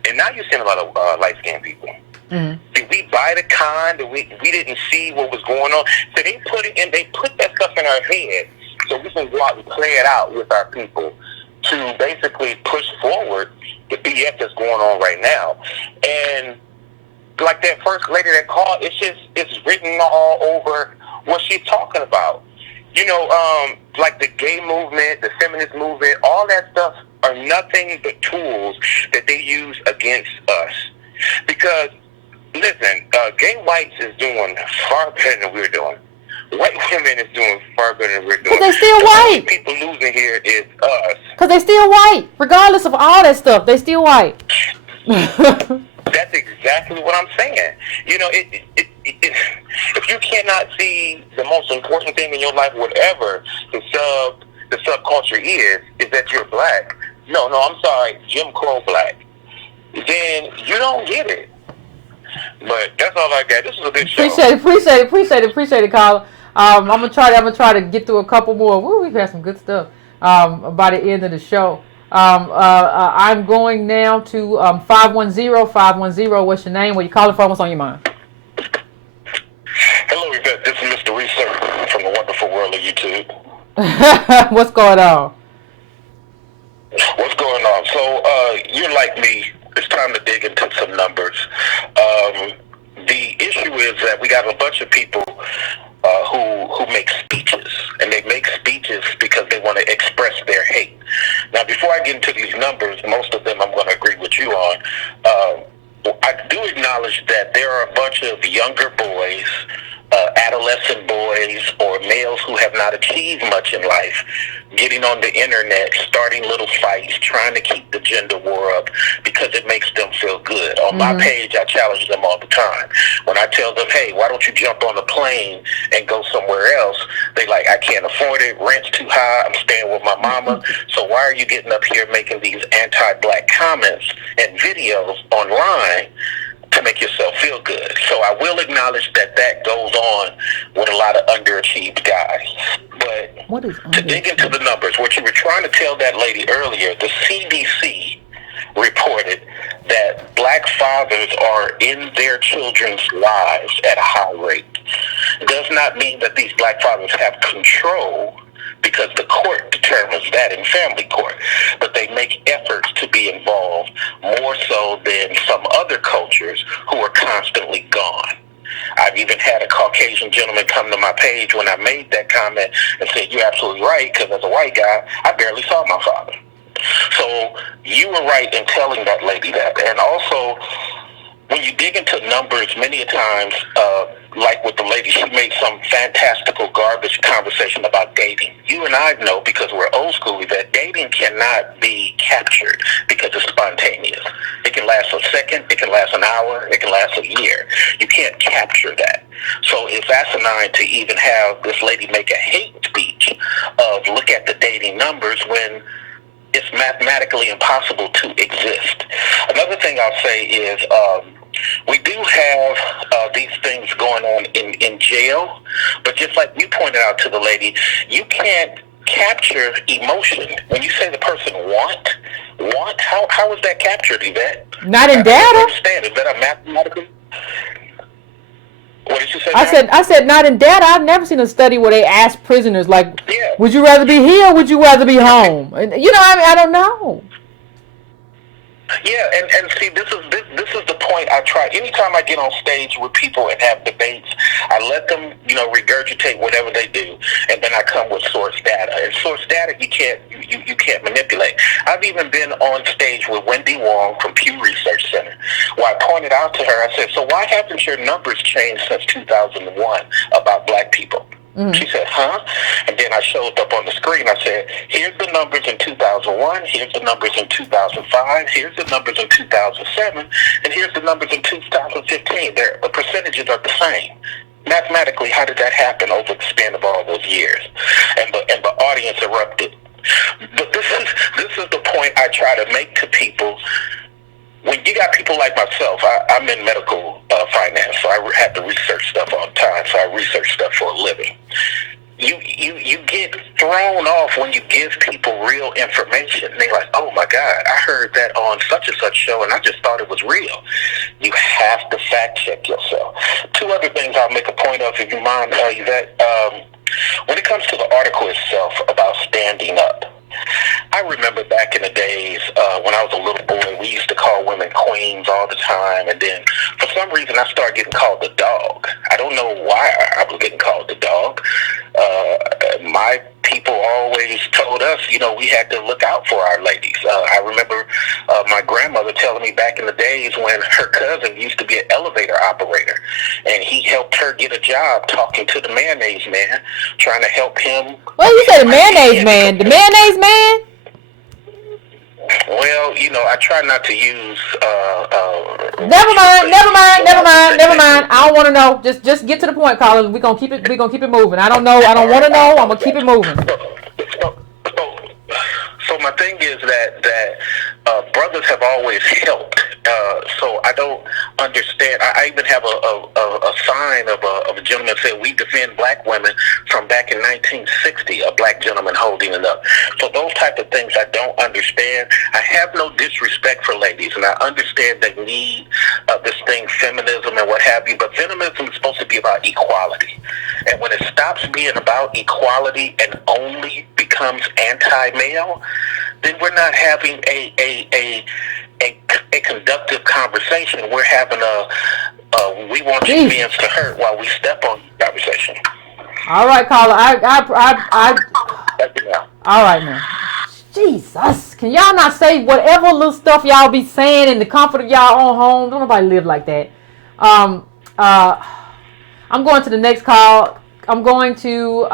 and now you're seeing a lot of light-skinned people. Mm-hmm. Did we buy the con? We didn't see what was going on? So they put that stuff in our head so we can go out and play it out with our people to basically push forward the BS that's going on right now. And like that first lady that called, it's written all over what she's talking about. You know, like the gay movement, the feminist movement, all that stuff are nothing but tools that they use against us. Because, listen, gay whites is doing far better than we're doing. White women is doing far better than we're doing. Because they're still white. The people losing here is us. Because they're still white. Regardless of all that stuff, they're still white. That's exactly what I'm saying. You know, if you cannot see the most important thing in your life, whatever the subculture is that you're black. No, I'm sorry, Jim Crow black. Then you don't get it. But that's all I got. This is a good show. Appreciate it, caller. I'm gonna try to get through a couple more. Woo, we've had some good stuff. By the end of the show. I'm going now to 510. What's your name? Where you calling from? What's on your mind? Hello, Yvette. This is Mr. Research from the wonderful world of YouTube. What's going on? What's going on? So, you're like me. It's time to dig into some numbers. The issue is that we got a bunch of people who make speeches, and they make speeches because they want to express their hate. Now, before I get into these numbers, most of them I'm going to agree with you on. I do acknowledge that there are a bunch of younger boys, adolescent boys, or males who have not achieved much in life, getting on the internet, starting little fights, trying to keep the gender war up because it makes them feel good. On my page, I challenge them all the time. When I tell them, hey, why don't you jump on a plane and go somewhere else? They like, I can't afford it, rent's too high, I'm staying with my mama, so why are you getting up here making these anti-black comments and videos online to make yourself feel good? So I will acknowledge that that goes on with a lot of underachieved guys. But to dig into the numbers, what you were trying to tell that lady earlier, the CDC reported that black fathers are in their children's lives at a high rate. It does not mean that these black fathers have control, because the court determines that in family court, but they make efforts to be involved more so than some other cultures who are constantly gone. I've even had a Caucasian gentleman come to my page when I made that comment and said, you're absolutely right, because as a white guy, I barely saw my father. So you were right in telling that lady that. And also, when you dig into numbers, many a times, like with the lady, she made some fantastical garbage conversation about dating. You and I know, because we're old school, that dating cannot be captured because it's spontaneous. It can last a second, it can last an hour, it can last a year. You can't capture that. So it's asinine to even have this lady make a hate speech of look at the dating numbers when it's mathematically impossible to exist. Another thing I'll say is we do have these things going on in jail, but just like you pointed out to the lady, you can't capture emotion. When you say the person want, how is that captured, Yvette? Not in I data. don't understand. Is that a mathematical? What did you say? I said not in data. I've never seen a study where they ask prisoners like, Yeah. would you rather be here or would you rather be home? And I don't know. Yeah, and see, this is the point I try. Anytime I get on stage with people and have debates, I let them, regurgitate whatever they do, and then I come with source data. And source data, you can't manipulate. I've even been on stage with Wendy Wong from Pew Research Center, where I pointed out to her, I said, so why haven't your numbers changed since 2001 about black people? Mm-hmm. She said, huh? And then I showed up on the screen. I said, here's the numbers in 2001, here's the numbers in 2005, here's the numbers in 2007, and here's the numbers in 2015. The percentages are the same. Mathematically, how did that happen over the span of all those years? And the audience erupted. But this is the point I try to make to people. When you got people like myself, I'm in medical finance, so I have to research stuff all the time, so I research stuff for a living. You get thrown off when you give people real information. They're like, oh my God, I heard that on such and such show, and I just thought it was real. You have to fact check yourself. Two other things I'll make a point of, if you mind, Yvette. When it comes to the article itself about standing up, I remember back in the days when I was a little boy, we used to call women queens all the time, and then for some reason I started getting called the dog. I don't know why I was getting called the dog. My people always told us, we had to look out for our ladies. I remember my grandmother telling me back in the days when her cousin used to be an elevator operator, and he helped her get a job talking to the mayonnaise man, trying to help him. Well, you said the mayonnaise man. The mayonnaise man? Well, I try not to use. Never mind. I don't want to know. Just get to the point, Colin. We're gonna keep it moving. I don't know. I don't want to know. I'm gonna keep it moving. So my thing is that brothers have always helped So I don't understand. I even have a sign of a gentleman saying, "We defend black women," from back in 1960, a black gentleman holding it up. So those type of things I don't understand. I have no disrespect for ladies, and I understand the need of this thing, feminism and what have you, but feminism is supposed to be about equality. And when it stops being about equality and only becomes anti-male, then we're not having a conductive conversation. We're having we want you men to hurt while we step on conversation. All right, caller. All right, man. Jesus, can y'all not say whatever little stuff y'all be saying in the comfort of y'all own home? Don't nobody live like that. I'm going to the next call. I'm going to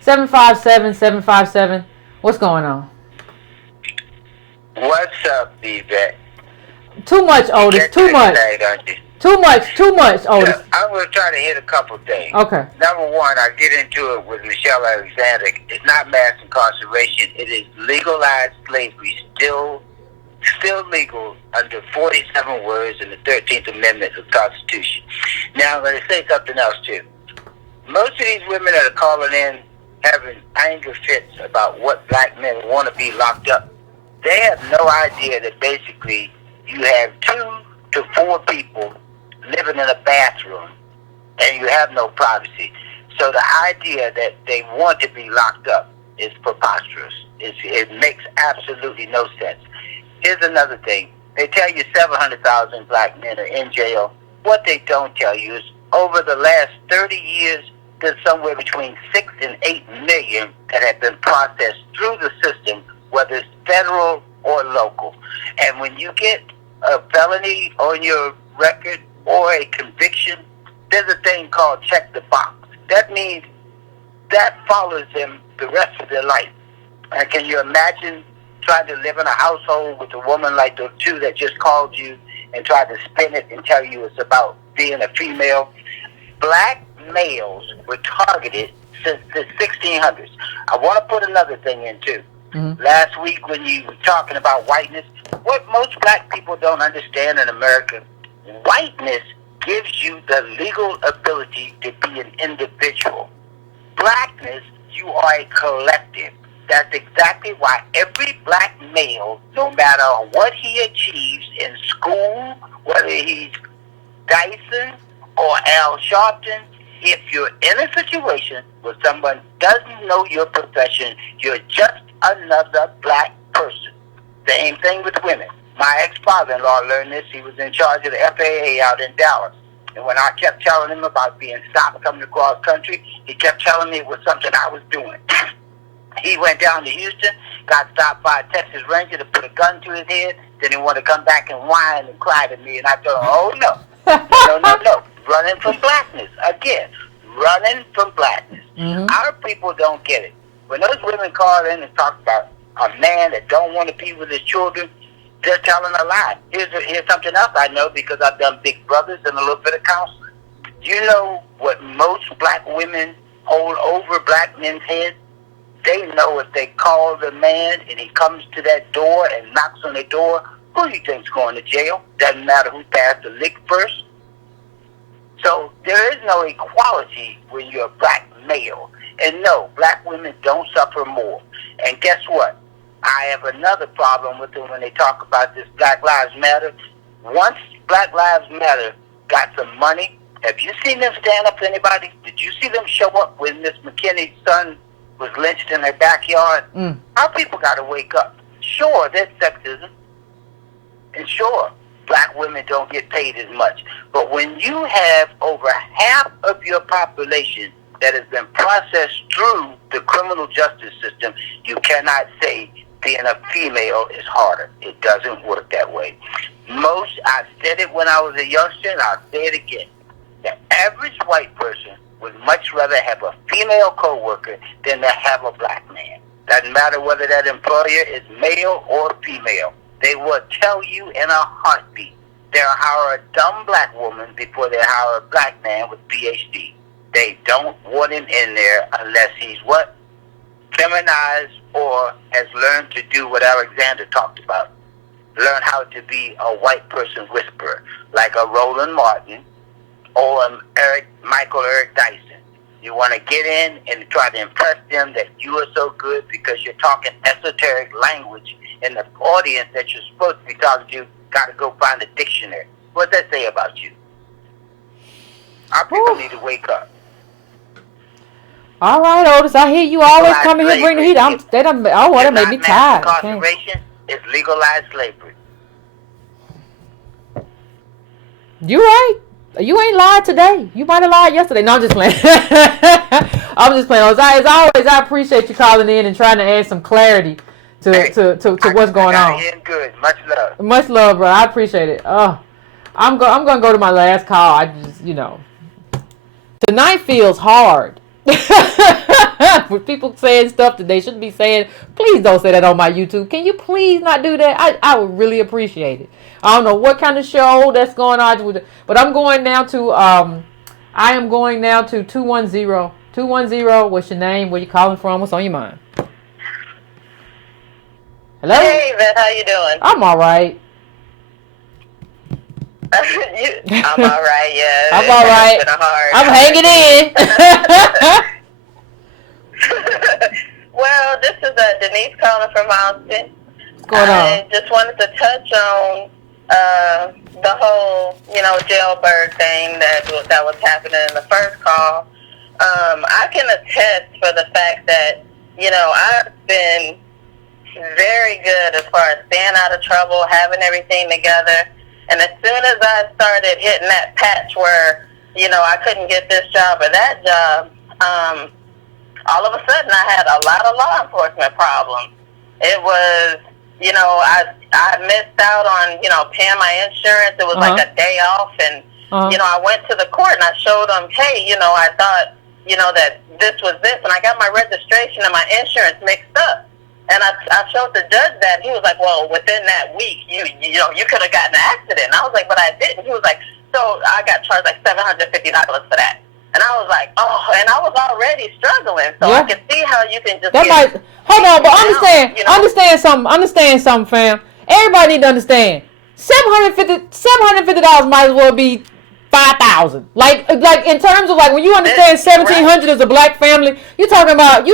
757. What's going on? What's up, Yvette? Too much, Otis. Too much. Too much, Otis. I'm going to try to hit a couple things. Okay. Number one, I get into it with Michelle Alexander. It's not mass incarceration. It is legalized slavery, still legal under 47 words in the 13th Amendment of the Constitution. Now, I'm going to say something else, too. Most of these women that are calling in having anger fits about what black men want to be locked up, they have no idea that basically you have 2 to 4 people living in a bathroom and you have no privacy. So the idea that they want to be locked up is preposterous. It makes absolutely no sense. Here's another thing. They tell you 700,000 black men are in jail. What they don't tell you is over the last 30 years, there's somewhere between 6 and 8 million that have been processed through the system, whether it's federal or local. And when you get a felony on your record or a conviction, there's a thing called check the box. That means that follows them the rest of their life. And can you imagine trying to live in a household with a woman like the 2 that just called you and tried to spin it and tell you it's about being a female? Black males were targeted since the 1600s. I want to put another thing in too. Mm-hmm. Last week when you were talking about whiteness, what most black people don't understand in America, whiteness gives you the legal ability to be an individual. Blackness, you are a collective. That's exactly why every black male, no matter what he achieves in school, whether he's Dyson or Al Sharpton, if you're in a situation where someone doesn't know your profession, you're just another black person. Same thing with women. My ex-father-in-law learned this. He was in charge of the FAA out in Dallas. And when I kept telling him about being stopped coming across country, he kept telling me it was something I was doing. He went down to Houston, got stopped by a Texas Ranger to put a gun to his head. Then he wanted to come back and whine and cry to me. And I told him, oh, no. No. Running from blackness. Again, running from blackness. Mm-hmm. Our people don't get it. When those women call in and talk about a man that don't want to be with his children, they're telling a lie. Here's something else I know because I've done Big Brothers and a little bit of counseling. You know what most black women hold over black men's heads? They know if they call the man and he comes to that door and knocks on the door, who do you think's going to jail? Doesn't matter who passed the lick first. So there is no equality when you're a black male. And no, black women don't suffer more. And guess what? I have another problem with them when they talk about this Black Lives Matter. Once Black Lives Matter got some money, have you seen them stand up to anybody? Did you see them show up when Miss McKinney's son was lynched in their backyard? Our people got to wake up. Sure, there's sexism. And sure, black women don't get paid as much. But when you have over half of your population that has been processed through the criminal justice system, you cannot say being a female is harder. It doesn't work that way. I said it when I was a youngster, and I'll say it again. The average white person would much rather have a female co-worker than to have a black man. Doesn't matter whether that employer is male or female. They will tell you in a heartbeat. They'll hire a dumb black woman before they hire a black man with PhD. They don't want him in there unless he's what? Feminized or has learned to do what Alexander talked about. learn how to be a white person whisperer, like a Roland Martin or Michael Eric Dyson. You want to get in and try to impress them that you are so good because you're talking esoteric language, and the audience that you're supposed to be talking to got to go find a dictionary. What does that say about you? Our people need to wake up. All right, Otis, I hear you always coming here bring the heat. That made me tired. Incarceration is legalized slavery. You right. You ain't lied today. You might have lied yesterday. No, I'm just playing. I'm just playing. As always, I appreciate you calling in and trying to add some clarity to what's going on. Good. Much love. Much love, bro. I appreciate it. I'm gonna go to my last call. I just, tonight feels hard. With people saying stuff that they shouldn't be saying, please don't say that on my YouTube. Can you please not do that? I would really appreciate it. I don't know what kind of show that's going on, but I'm going now to I am going now to 210. 210, what's your name? Where you calling from? What's on your mind? Hello? Hey, Yvette, how you doing? I'm all right. I'm all right, yeah. I'm all right. I'm hanging in. Well, this is Denise calling from Austin. What's going on? I just wanted to touch on the whole, jailbird thing that was happening in the first call. I can attest for the fact that, I've been very good as far as staying out of trouble, having everything together. And as soon as I started hitting that patch where, I couldn't get this job or that job, all of a sudden I had a lot of law enforcement problems. It was, I missed out on, paying my insurance. It was like a day off. And, I went to the court and I showed them, hey, I thought, that this was this. And I got my registration and my insurance mixed up. And I showed the judge that. He was like, well, within that week, you could have gotten an accident. And I was like, but I didn't. He was like, so I got charged like $750 for that. And I was like, oh, and I was already struggling. So I can see how you can just hold on, but understand something, fam. Everybody need to understand. $750 might as well be $5,000. Like in terms of when you understand 1,700 is a black family, you talking about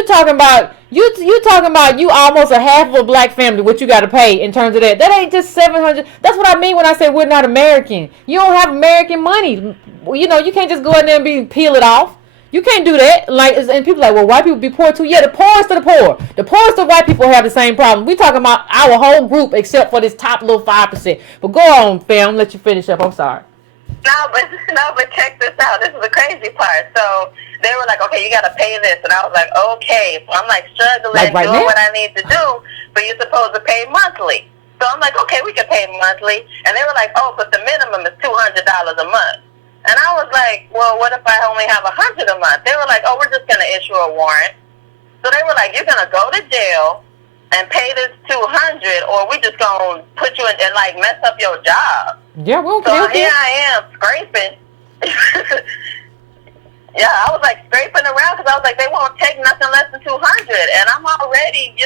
you almost a half of a black family. What you got to pay in terms of that? That ain't just 700. That's what I mean when I say we're not American. You don't have American money. You can't just go in there and peel it off. You can't do that. And people well, white people be poor too. Yeah, the poorest of the poor. The poorest of white people have the same problem. We talking about our whole group except for this top little 5%. But go on, fam. Let you finish up. I'm sorry. No, but check this out. This is the crazy part. So they were like, okay, you got to pay this. And I was like, okay. So I'm struggling, doing what I need to do, but you're supposed to pay monthly. So I'm like, okay, we can pay monthly. And they were like, oh, but the minimum is $200 a month. And I was like, well, what if I only have $100 a month? They were like, oh, we're just going to issue a warrant. So they were like, you're going to go to jail and pay this $200, or we just going to put you in and mess up your job. Yeah, well, so here I am scraping. Yeah, I was scraping around because I was like, they won't take nothing less than $200, and I'm already,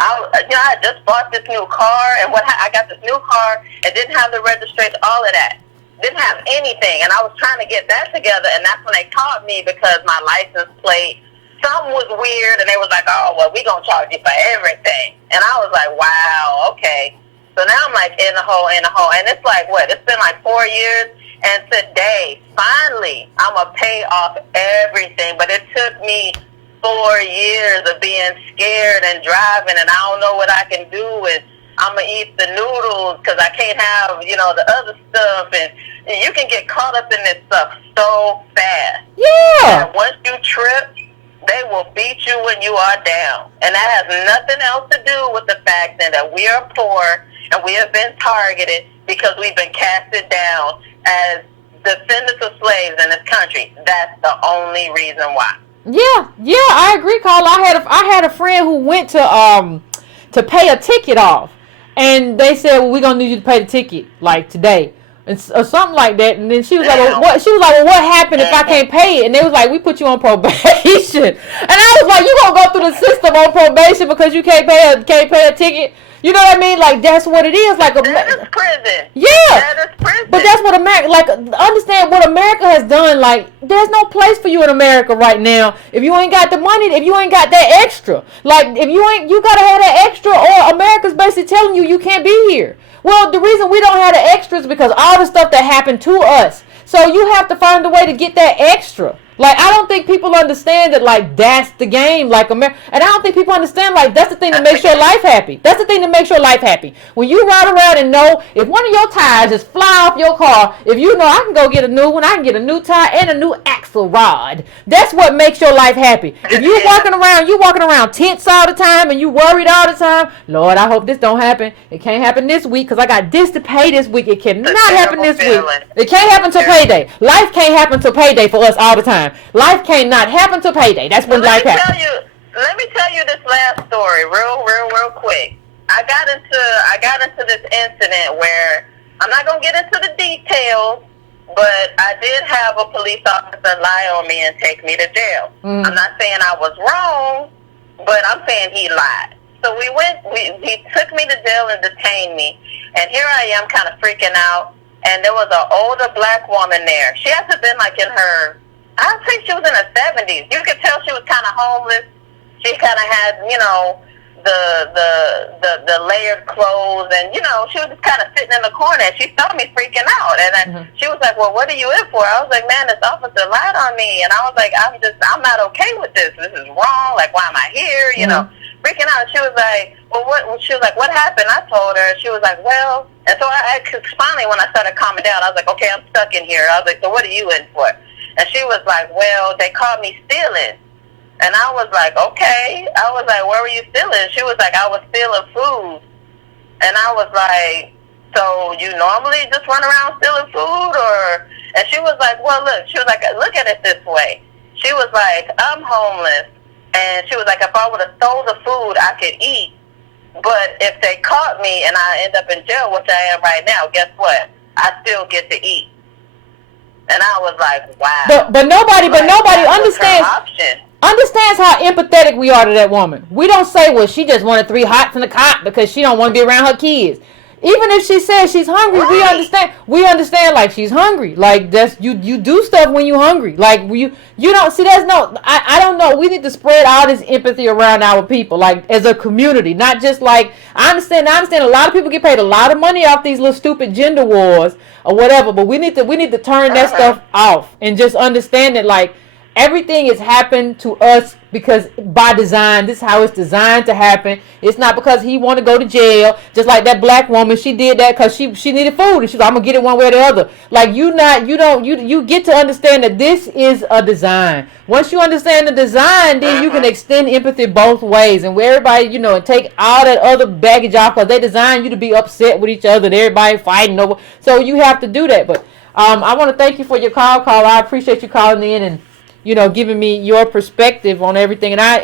I just bought this new car, and I got this new car, and didn't have the registration, all of that, didn't have anything, and I was trying to get that together, and that's when they caught me because my license plate, something was weird, and they was like, oh, well, we gonna charge you for everything, and I was like, wow, okay. So now I'm in the hole, and it's it's been 4 years, and today, finally, I'm going to pay off everything, but it took me 4 years of being scared and driving, and I don't know what I can do, and I'm going to eat the noodles because I can't have, the other stuff, and you can get caught up in this stuff so fast. Yeah. And once you trip, they will beat you when you are down, and that has nothing else to do with the fact that we are poor, and we have been targeted because we've been casted down as descendants of slaves in this country. That's the only reason why. Yeah, I agree, Carla. I had a friend who went to pay a ticket off, and they said, well, we're gonna need you to pay the ticket today. Or something like that, and then she was like, well, what? What happened if I can't pay it? And they was like, we put you on probation. And I was like, you gonna go to the system on probation because you can't pay a ticket. You know what I mean? Like, that's what it is. Like, that is prison. Yeah. That is prison. But that's what America, like, understand what America has done. Like, there's no place for you in America right now if you ain't got the money, if you ain't got that extra. Like, if you gotta have that extra, or America's basically telling you can't be here. Well, the reason we don't have the extras is because all the stuff that happened to us. So you have to find a way to get that extra. Like, I don't think people understand that, like, that's the game, like, and I don't think people understand, like, that's the thing that makes your life happy. That's the thing that makes your life happy. When you ride around and know if one of your tires just fly off your car, if you know I can go get a new one, I can get a new tire and a new axle rod. That's what makes your life happy. If you walking around tense all the time and you worried all the time, Lord, I hope this don't happen. It can't happen this week because I got this to pay this week. It cannot happen this week. It can't happen till payday. Life can't happen till payday for us all the time. Life cannot happen till payday. That's when life happens. Let me tell you this last story real quick. I got into this incident where I'm not gonna get into the details, but I did have a police officer lie on me and take me to jail. I'm not saying I was wrong, but I'm saying he lied. So he took me to jail and detained me, and here I am kind of freaking out, and there was an older black woman there. She had to have been like in her, I think she was in her 70s. You could tell she was kind of homeless. She kind of had, you know, the layered clothes, and you know, she was just kind of sitting in the corner. And she saw me freaking out, and then she was like, "Well, what are you in for?" I was like, "Man, this officer lied on me," and I was like, I'm not okay with this. This is wrong. Like, why am I here? You know, freaking out. She was like, "Well, what?" She was like, "What happened?" I told her. She was like, "Well," and so cause finally, when I started calming down, I was like, "Okay, I'm stuck in here." I was like, "So what are you in for?" And she was like, "Well, they caught me stealing." And I was like, "Okay." I was like, "Where were you stealing?" She was like, "I was stealing food." And I was like, "So you normally just run around stealing food, or?" And she was like, "Well, look." She was like, "Look at it this way." She was like, "I'm homeless." And she was like, "If I would have stole the food, I could eat. But if they caught me and I end up in jail, which I am right now, guess what? I still get to eat." And I was like, "Wow." But nobody understands how empathetic we are to that woman. We don't say, "Well, she just wanted 3 hots in the cot because she don't want to be around her kids." Even if she says she's hungry, we understand. We understand, like, she's hungry. Like, that's you do stuff when you're hungry. Like, you don't see. There's no. I don't know. We need to spread all this empathy around our people, like, as a community, not just like. I understand. A lot of people get paid a lot of money off these little stupid gender wars or whatever. But we need to turn that stuff off and just understand that, like, everything has happened to us because by design. This is how it's designed to happen. It's not because he wanted to go to jail. Just like that black woman, she did that because she needed food, and she's like, "I'm gonna get it one way or the other." Like, you get to understand that this is a design. Once you understand the design, then you can extend empathy both ways, and where everybody, and take all that other baggage off, because they design you to be upset with each other and everybody fighting over. So you have to do that. But I want to thank you for your call. I appreciate you calling in and giving me your perspective on everything. And I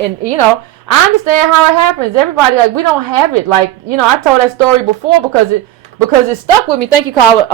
understand how it happens. Everybody, like, we don't have it. Like, I told that story before because it stuck with me. Thank you, caller.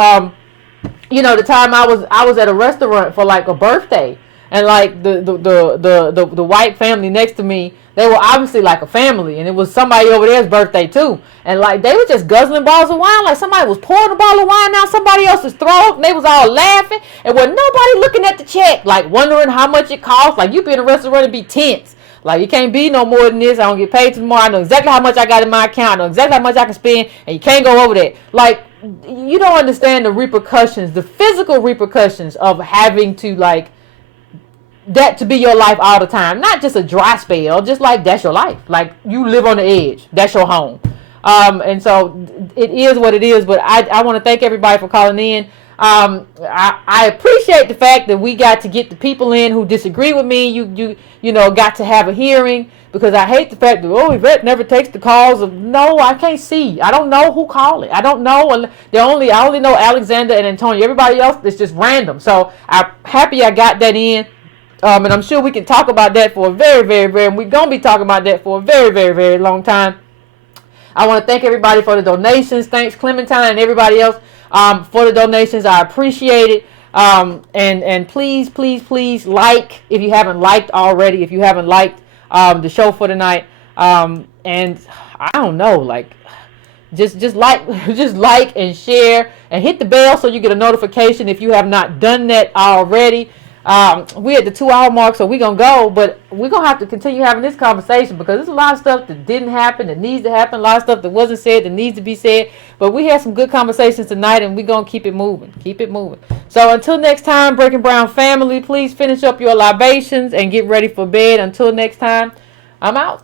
The time I was at a restaurant for like a birthday, and like the white family next to me, they were obviously like a family, and it was somebody over there's birthday too. And like, they were just guzzling bottles of wine, like somebody was pouring a bottle of wine down somebody else's throat, and they was all laughing, and with nobody looking at the check, like wondering how much it costs. Like, you be in a restaurant and be tense. Like, it can't be no more than this. I don't get paid tomorrow. I know exactly how much I got in my account. I know exactly how much I can spend, and you can't go over that. Like, you don't understand the repercussions, the physical repercussions of having to, like, that to be your life all the time. Not just a dry spell, just like that's your life. Like, you live on the edge. That's your home. And so it is what it is. But I want to thank everybody for calling in. I appreciate the fact that we got to get the people in who disagree with me. You got to have a hearing, because I hate the fact that, Yvette never takes the calls. No, I can't see. I don't know who called it. I don't know. I only know Alexander and Antonio. Everybody else is just random. So I'm happy I got that in. And I'm sure we can talk about that for a very, very, very, we're going to be talking about that for a very, very, very long time. I want to thank everybody for the donations. Thanks, Clementine, and everybody else for the donations. I appreciate it. And please, please, please like, if you haven't liked already, if you haven't liked the show for tonight. And I don't know, like, just like just like and share and hit the bell so you get a notification if you have not done that already. We at the 2-hour mark, so we're gonna go, but we're gonna have to continue having this conversation because there's a lot of stuff that didn't happen that needs to happen, a lot of stuff that wasn't said that needs to be said. But we had some good conversations tonight, and we're gonna keep it moving. So until next time, Breaking Brown family, please finish up your libations and get ready for bed. Until next time, I'm out.